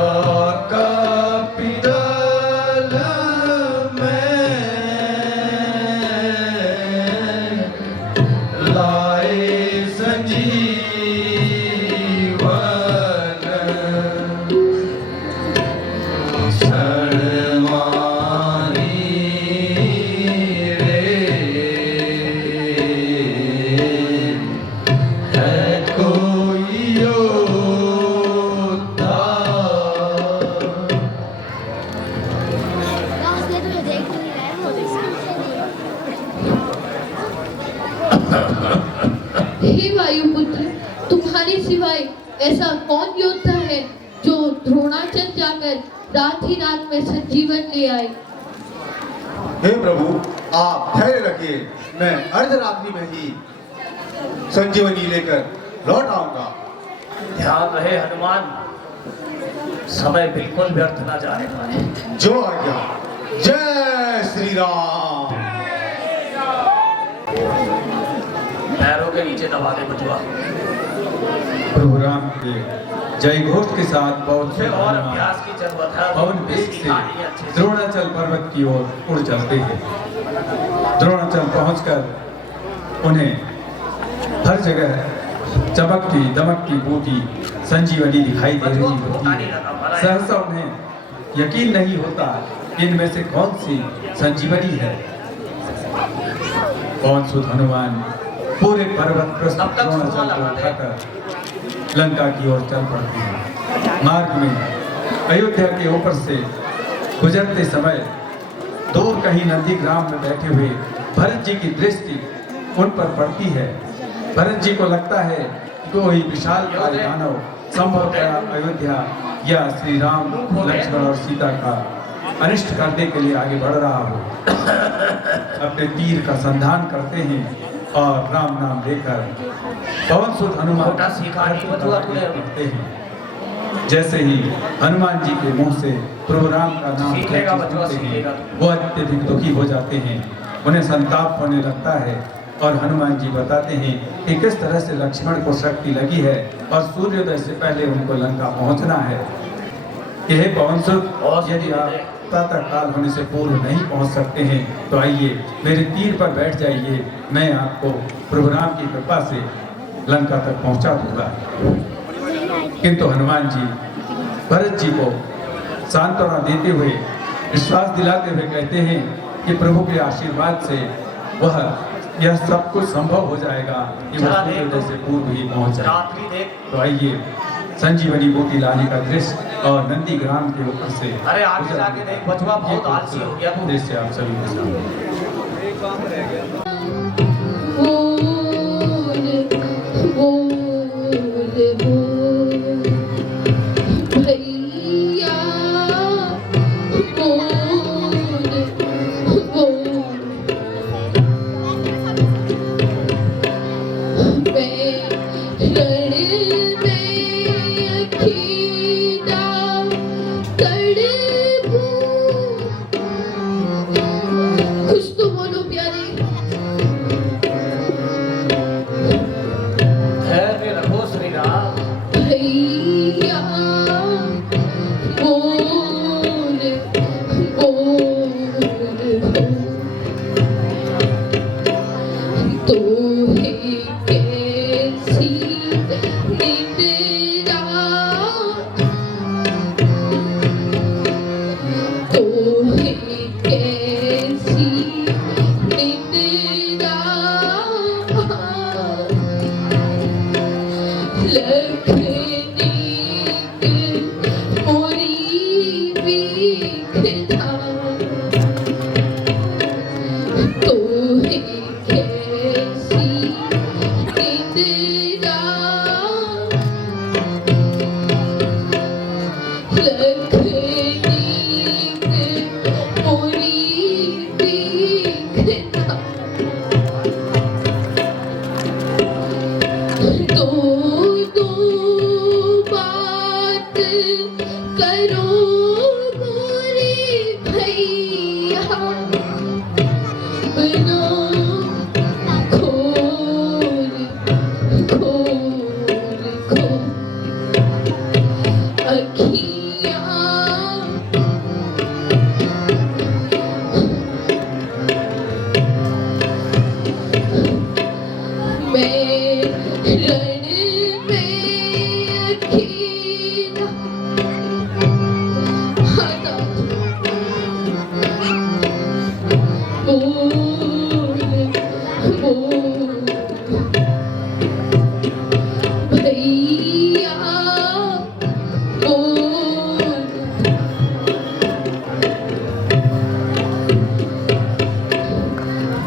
कपिदल में लाए संजीवन क्षण माही रे है कोई योद्धा हे वायुपुत्र, तुम्हारे सिवाय ऐसा कौन योद्धा है जो द्रोणाचल जाकर रात ही रात में संजीवन ले आए? हे प्रभु, आप धैर्य रखिए, मैं अर्धरात्रि में ही संजीवनी लेकर लौट आऊंगा। ध्यान रहे हनुमान, समय बिल्कुल व्यर्थ ना जाने पाए। जो आज्ञा। जय श्री राम। पैरों के नीचे दबा दे बचवा। प्रभु राम के जय घोष के साथ बहुत उसे और अभ्यास की जरूरत है। पवन वेग इसकी से कहानी अच्छे से द्रोणाचल पर्वत की ओर उड़ चलते हैं। द्रोणाचल पहुंचकर उन्हें हर जगह चमकती दमकती बूटी संजीवनी दिखाई दे रही होती है। सहसा उन्हें यकीन नहीं होता इनमें से कौन सी संजीवनी है। पवन सुत हनुमान पूरे पर्वत प्रस्थ तब तक द्रोणाचल सुना को लगा दे। उठाकर लंका की ओर चल पड़ते हैं। मार्ग में अयोध्या के ऊपर से गुजरते समय दूर कहीं नंदीग्राम में बैठे हुए भरत जी की दृष्टि उन पर पड़ती है। भरत जी को लगता है कि कोई विशाल मानव संभवतः अयोध्या या श्री राम लक्ष्मण और सीता का अनिष्ट करने के लिए आगे बढ़ रहा हो। अपने तीर का संधान करते हैं और राम नाम लेकर पवन सुत हनुमान छोटा सीखा नहीं बचवा तूने अभी। करते हैं। जैसे ही हनुमान जी के मुंह से प्रभु राम का नाम सीखेगा बचवा, सुनते हैं, सीखेगा। वो अत्यधिक दुखी हो जाते हैं, उन्हें संताप होने लगता है। और हनुमान जी बताते हैं कि किस तरह से लक्ष्मण को शक्ति लगी है और सूर्योदय से पहले उनको लंका पहुंचना है। कि हे पवन सुत, यदि आप प्रातः काल होने से पूर्व नहीं पहुंच सकते हैं तो आइए मेरे तीर पर बैठ जाइए, मैं आपको प्रभु राम की कृपा से लंका तक पहुंचा दूंगा। किंतु हनुमान जी भरत जी को सांत्वना देते हुए विश्वास दिलाते हुए कहते हैं कि प्रभु के आशीर्वाद से वह यह सब कुछ संभव हो जाएगा कि वह सूर्योदय से पूर्व ही पहुंच जाए। रात्रि देख। तो आइए संजीवनी बूटी लाने का दृश्य और नंदीग्राम के ऊपर से अरे आगे जाके देख बचवा, बहुत आलसी हो गया तू। दृश्य आप सभी के सामने। बोल भैया बोल तो ही कैसी निंदिया लखनीक मोरी देखना दो दो बात करो मोरे भैया बिना खोल खोल खोल अखियाँ मैं रण में अकेला हटा बोल बोल भैया बोल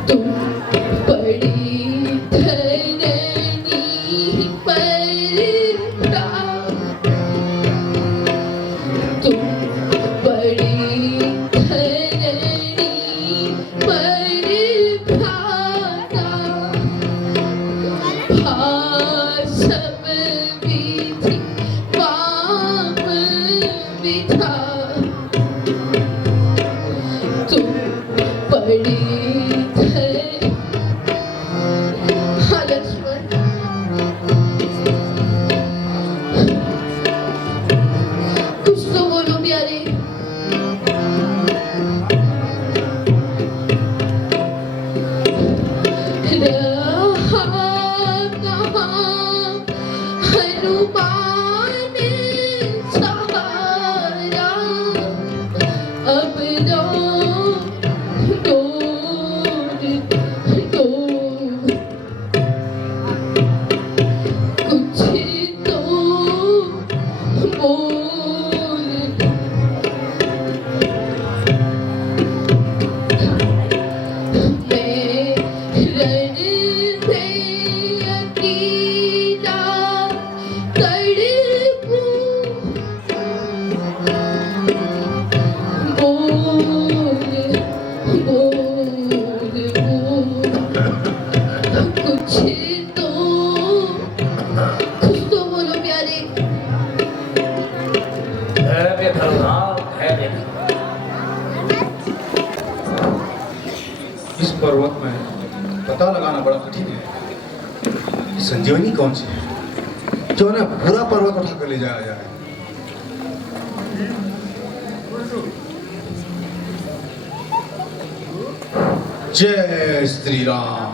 तुम बड़ी धरनी पर तुम बड़ी धरनी पर भ्राता सब विधि वाम विधा तुम बड़ी हाँ लक्ष्मण कुछ तो बोलो प्यारे रहा कहाँ हनुमान सहारा अब डोर डोर कुछ तो बोल मैं रण में अकेला तड़पूं बोल बोल बोल कुछ तो बोलो प्यारे धैर्य धरना धैर्य धरना। इस पर्वत में पता लगाना बड़ा कठिन है संजीवनी कौन सी है जो ना पूरा पर्वत उठाकर ले जाया जाए। जय श्री राम।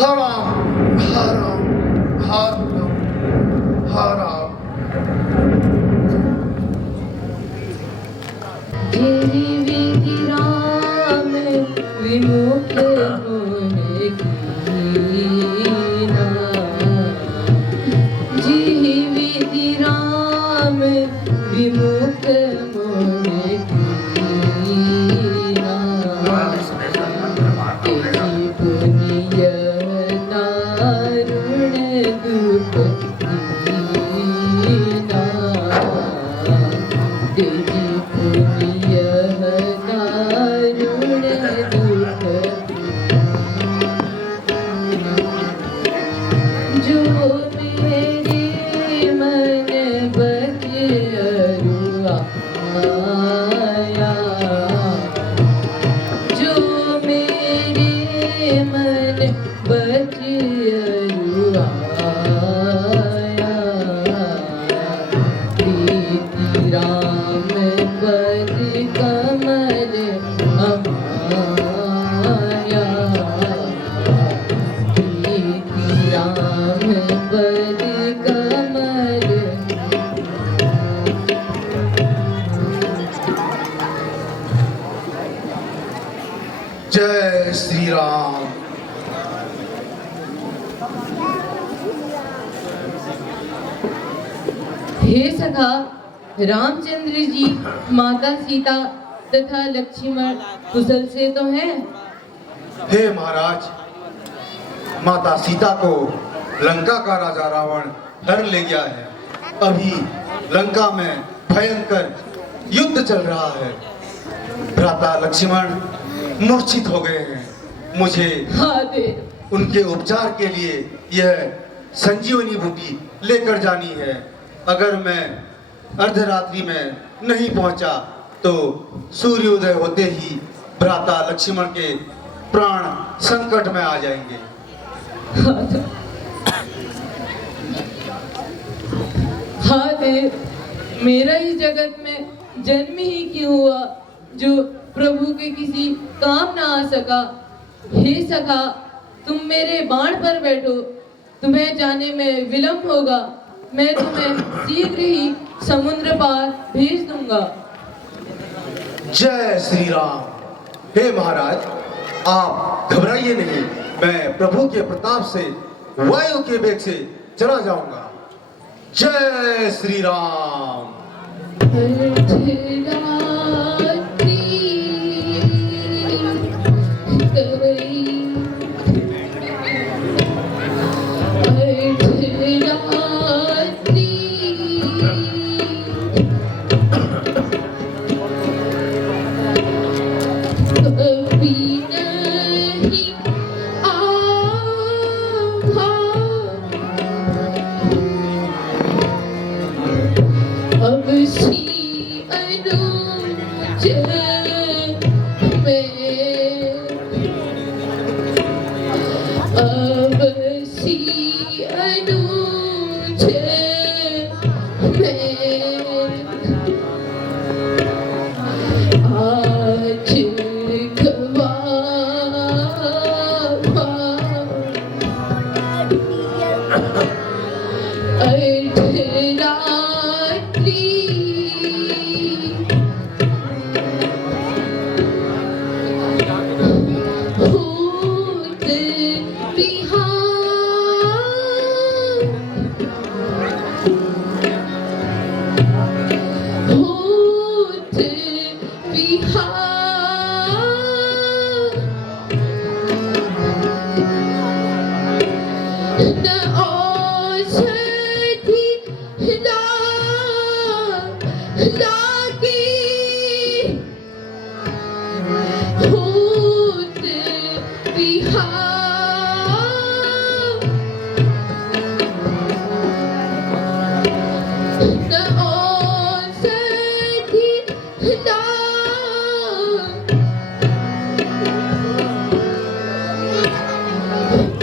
हर राम हर राम हर राम हर राम। तेरी विधि राम विमुख होने कीना जी विधि राम विमुख होने कीना तेरी पुनिय दारुण दुख दीना तेरी पुनिय दारुण दुख जो मेरे मन बच अरुआ आया जो मेरे मन बच अरुआ आया प्रीति राम पद कमल अमाया प्रीति राम पद कमल जय श्री राम। हे सखा रामचंद्र जी माता सीता तथा लक्ष्मण कुशल से तो हैं? हे महाराज, माता सीता को लंका का राजा रावण हर ले गया है। अभी लंका में भयंकर युद्ध चल रहा है। भ्राता लक्ष्मण मूर्छित हो गए हैं। मुझे हाँ देव, उनके उपचार के लिए यह संजीवनी बूटी लेकर जानी है। अगर मैं अर्धरात्रि में नहीं पहुंचा तो सूर्योदय होते ही भ्राता लक्ष्मण के प्राण संकट में आ जाएंगे। हाँ देव, मेरा इस जगत में जन्म ही क्यों हुआ जो प्रभु के किसी काम ना आ सका। हे सखा, तुम मेरे बाण पर बैठो, तुम्हें जाने में विलंब होगा। मैं तुम्हें शीघ्र ही समुद्र पार भेज दूंगा। जय श्री राम। हे महाराज, आप घबराइए नहीं, मैं प्रभु के प्रताप से वायु के वेग से चला जाऊंगा। जय श्री राम।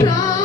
प्राण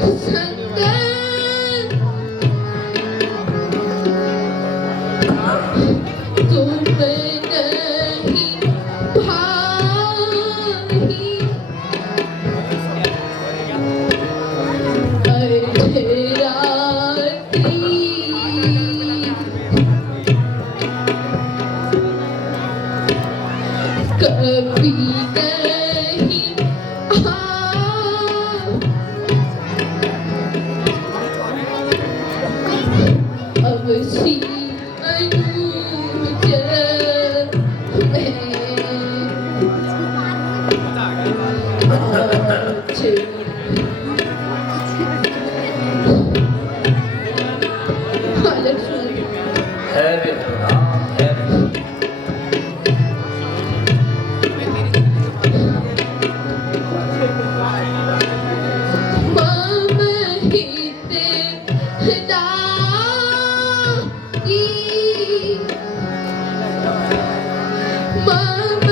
संकट तुम नहीं भाई कभी नहीं अब सी अनुज में आज है रे राम, है रे। मम हित दाई मम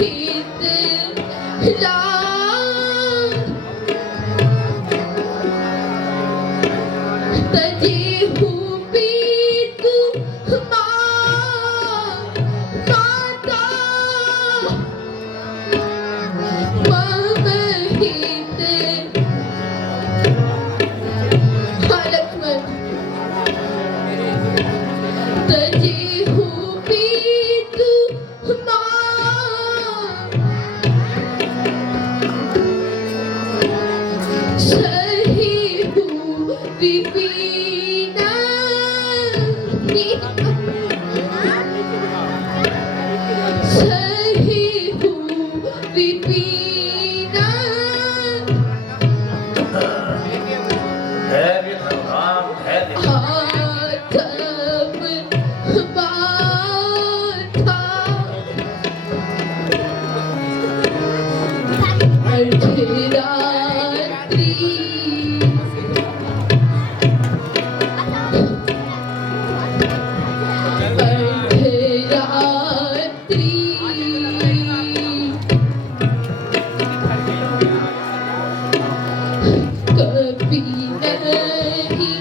हित दाई तजी हूँ पीतु माता मम हित लक्ष्मण तजी हूँ पीतु सही हूँ विपीना सही हूँ विपीना है रे राम, है रे। हाथम बाथा अर्धरात्रि कभी नहीं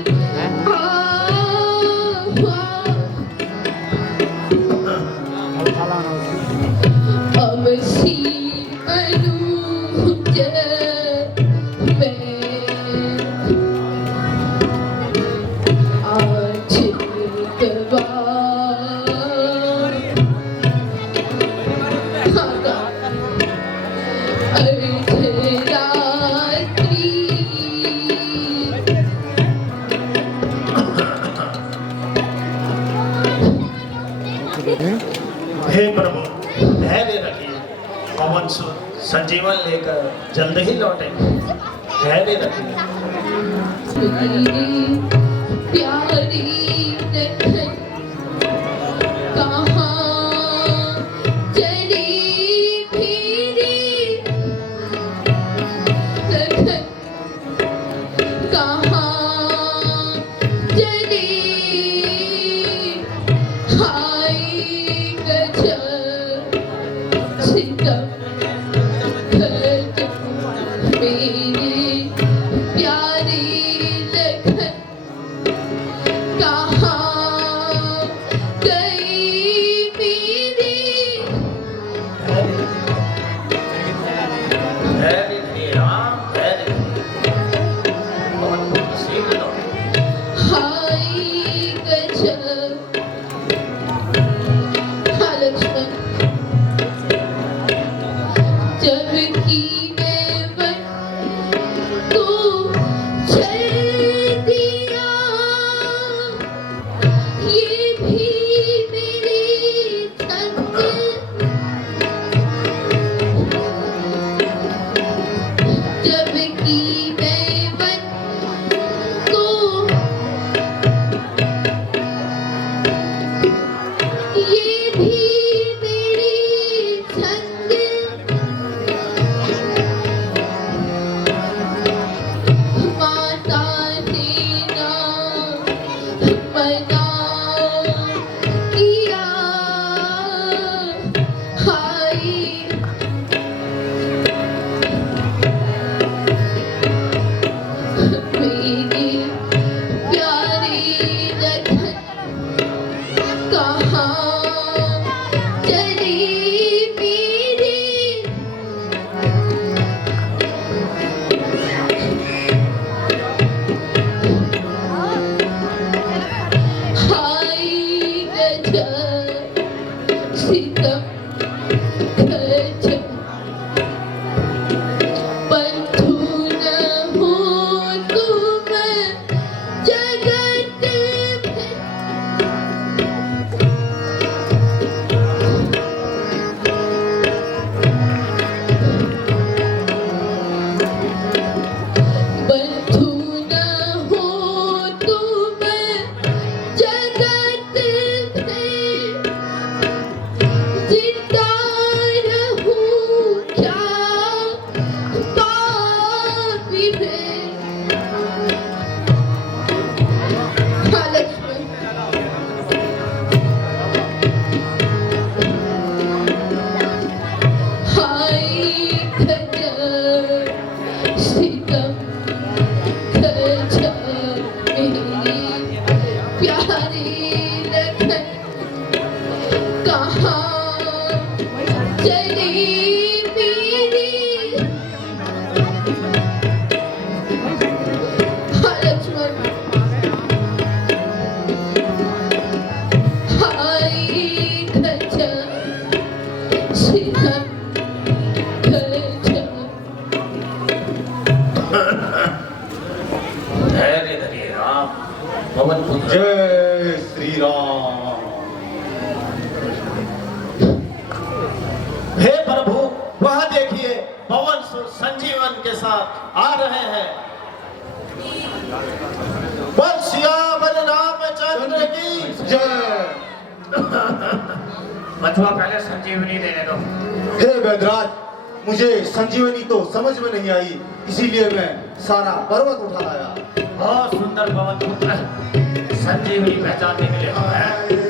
अब सी अनुज में आज हे प्रभु धैर्य रखिए, पवन सुत संजीवन लेकर जल्द ही लौटेंगे। धैर्य रखिए। प्यारी नखन कहाँ चली फिरी नखन कहाँ चली हाय गजब सितम गजब मेरी प्यारी लखन कहाँ गई मेरी है रे राम, है रे। पवन पुत्र से मेरी प्यारी लगन कहाँ चली मेरी हाय गजब सितम गजब बंधु न हो तुम जगत में बंधु न हो तुम जगत में जिंदा रहूं क्या पापी में हाँ लक्ष्मण हाय गजब सितम गजब मेरी प्यारी लगन कहाँ चली मेरी हाँ लक्ष्मण हाय गजब सितम गजब धैर्य धरिए राम पवन पुत्र। जय श्री राम। हे प्रभु, वह देखिए पवन सुत संजीवन के साथ आ रहे हैं। बोल सियावर रामचंद्र की जय। बचवा पहले संजीवनी देने दो। हे वैदराज, मुझे संजीवनी तो समझ में नहीं आई, इसीलिए मैं सारा पर्वत उठा लाया। बहुत सुंदर पवन पुत्र, संजीवनी पहचानने के लिए हम हैं।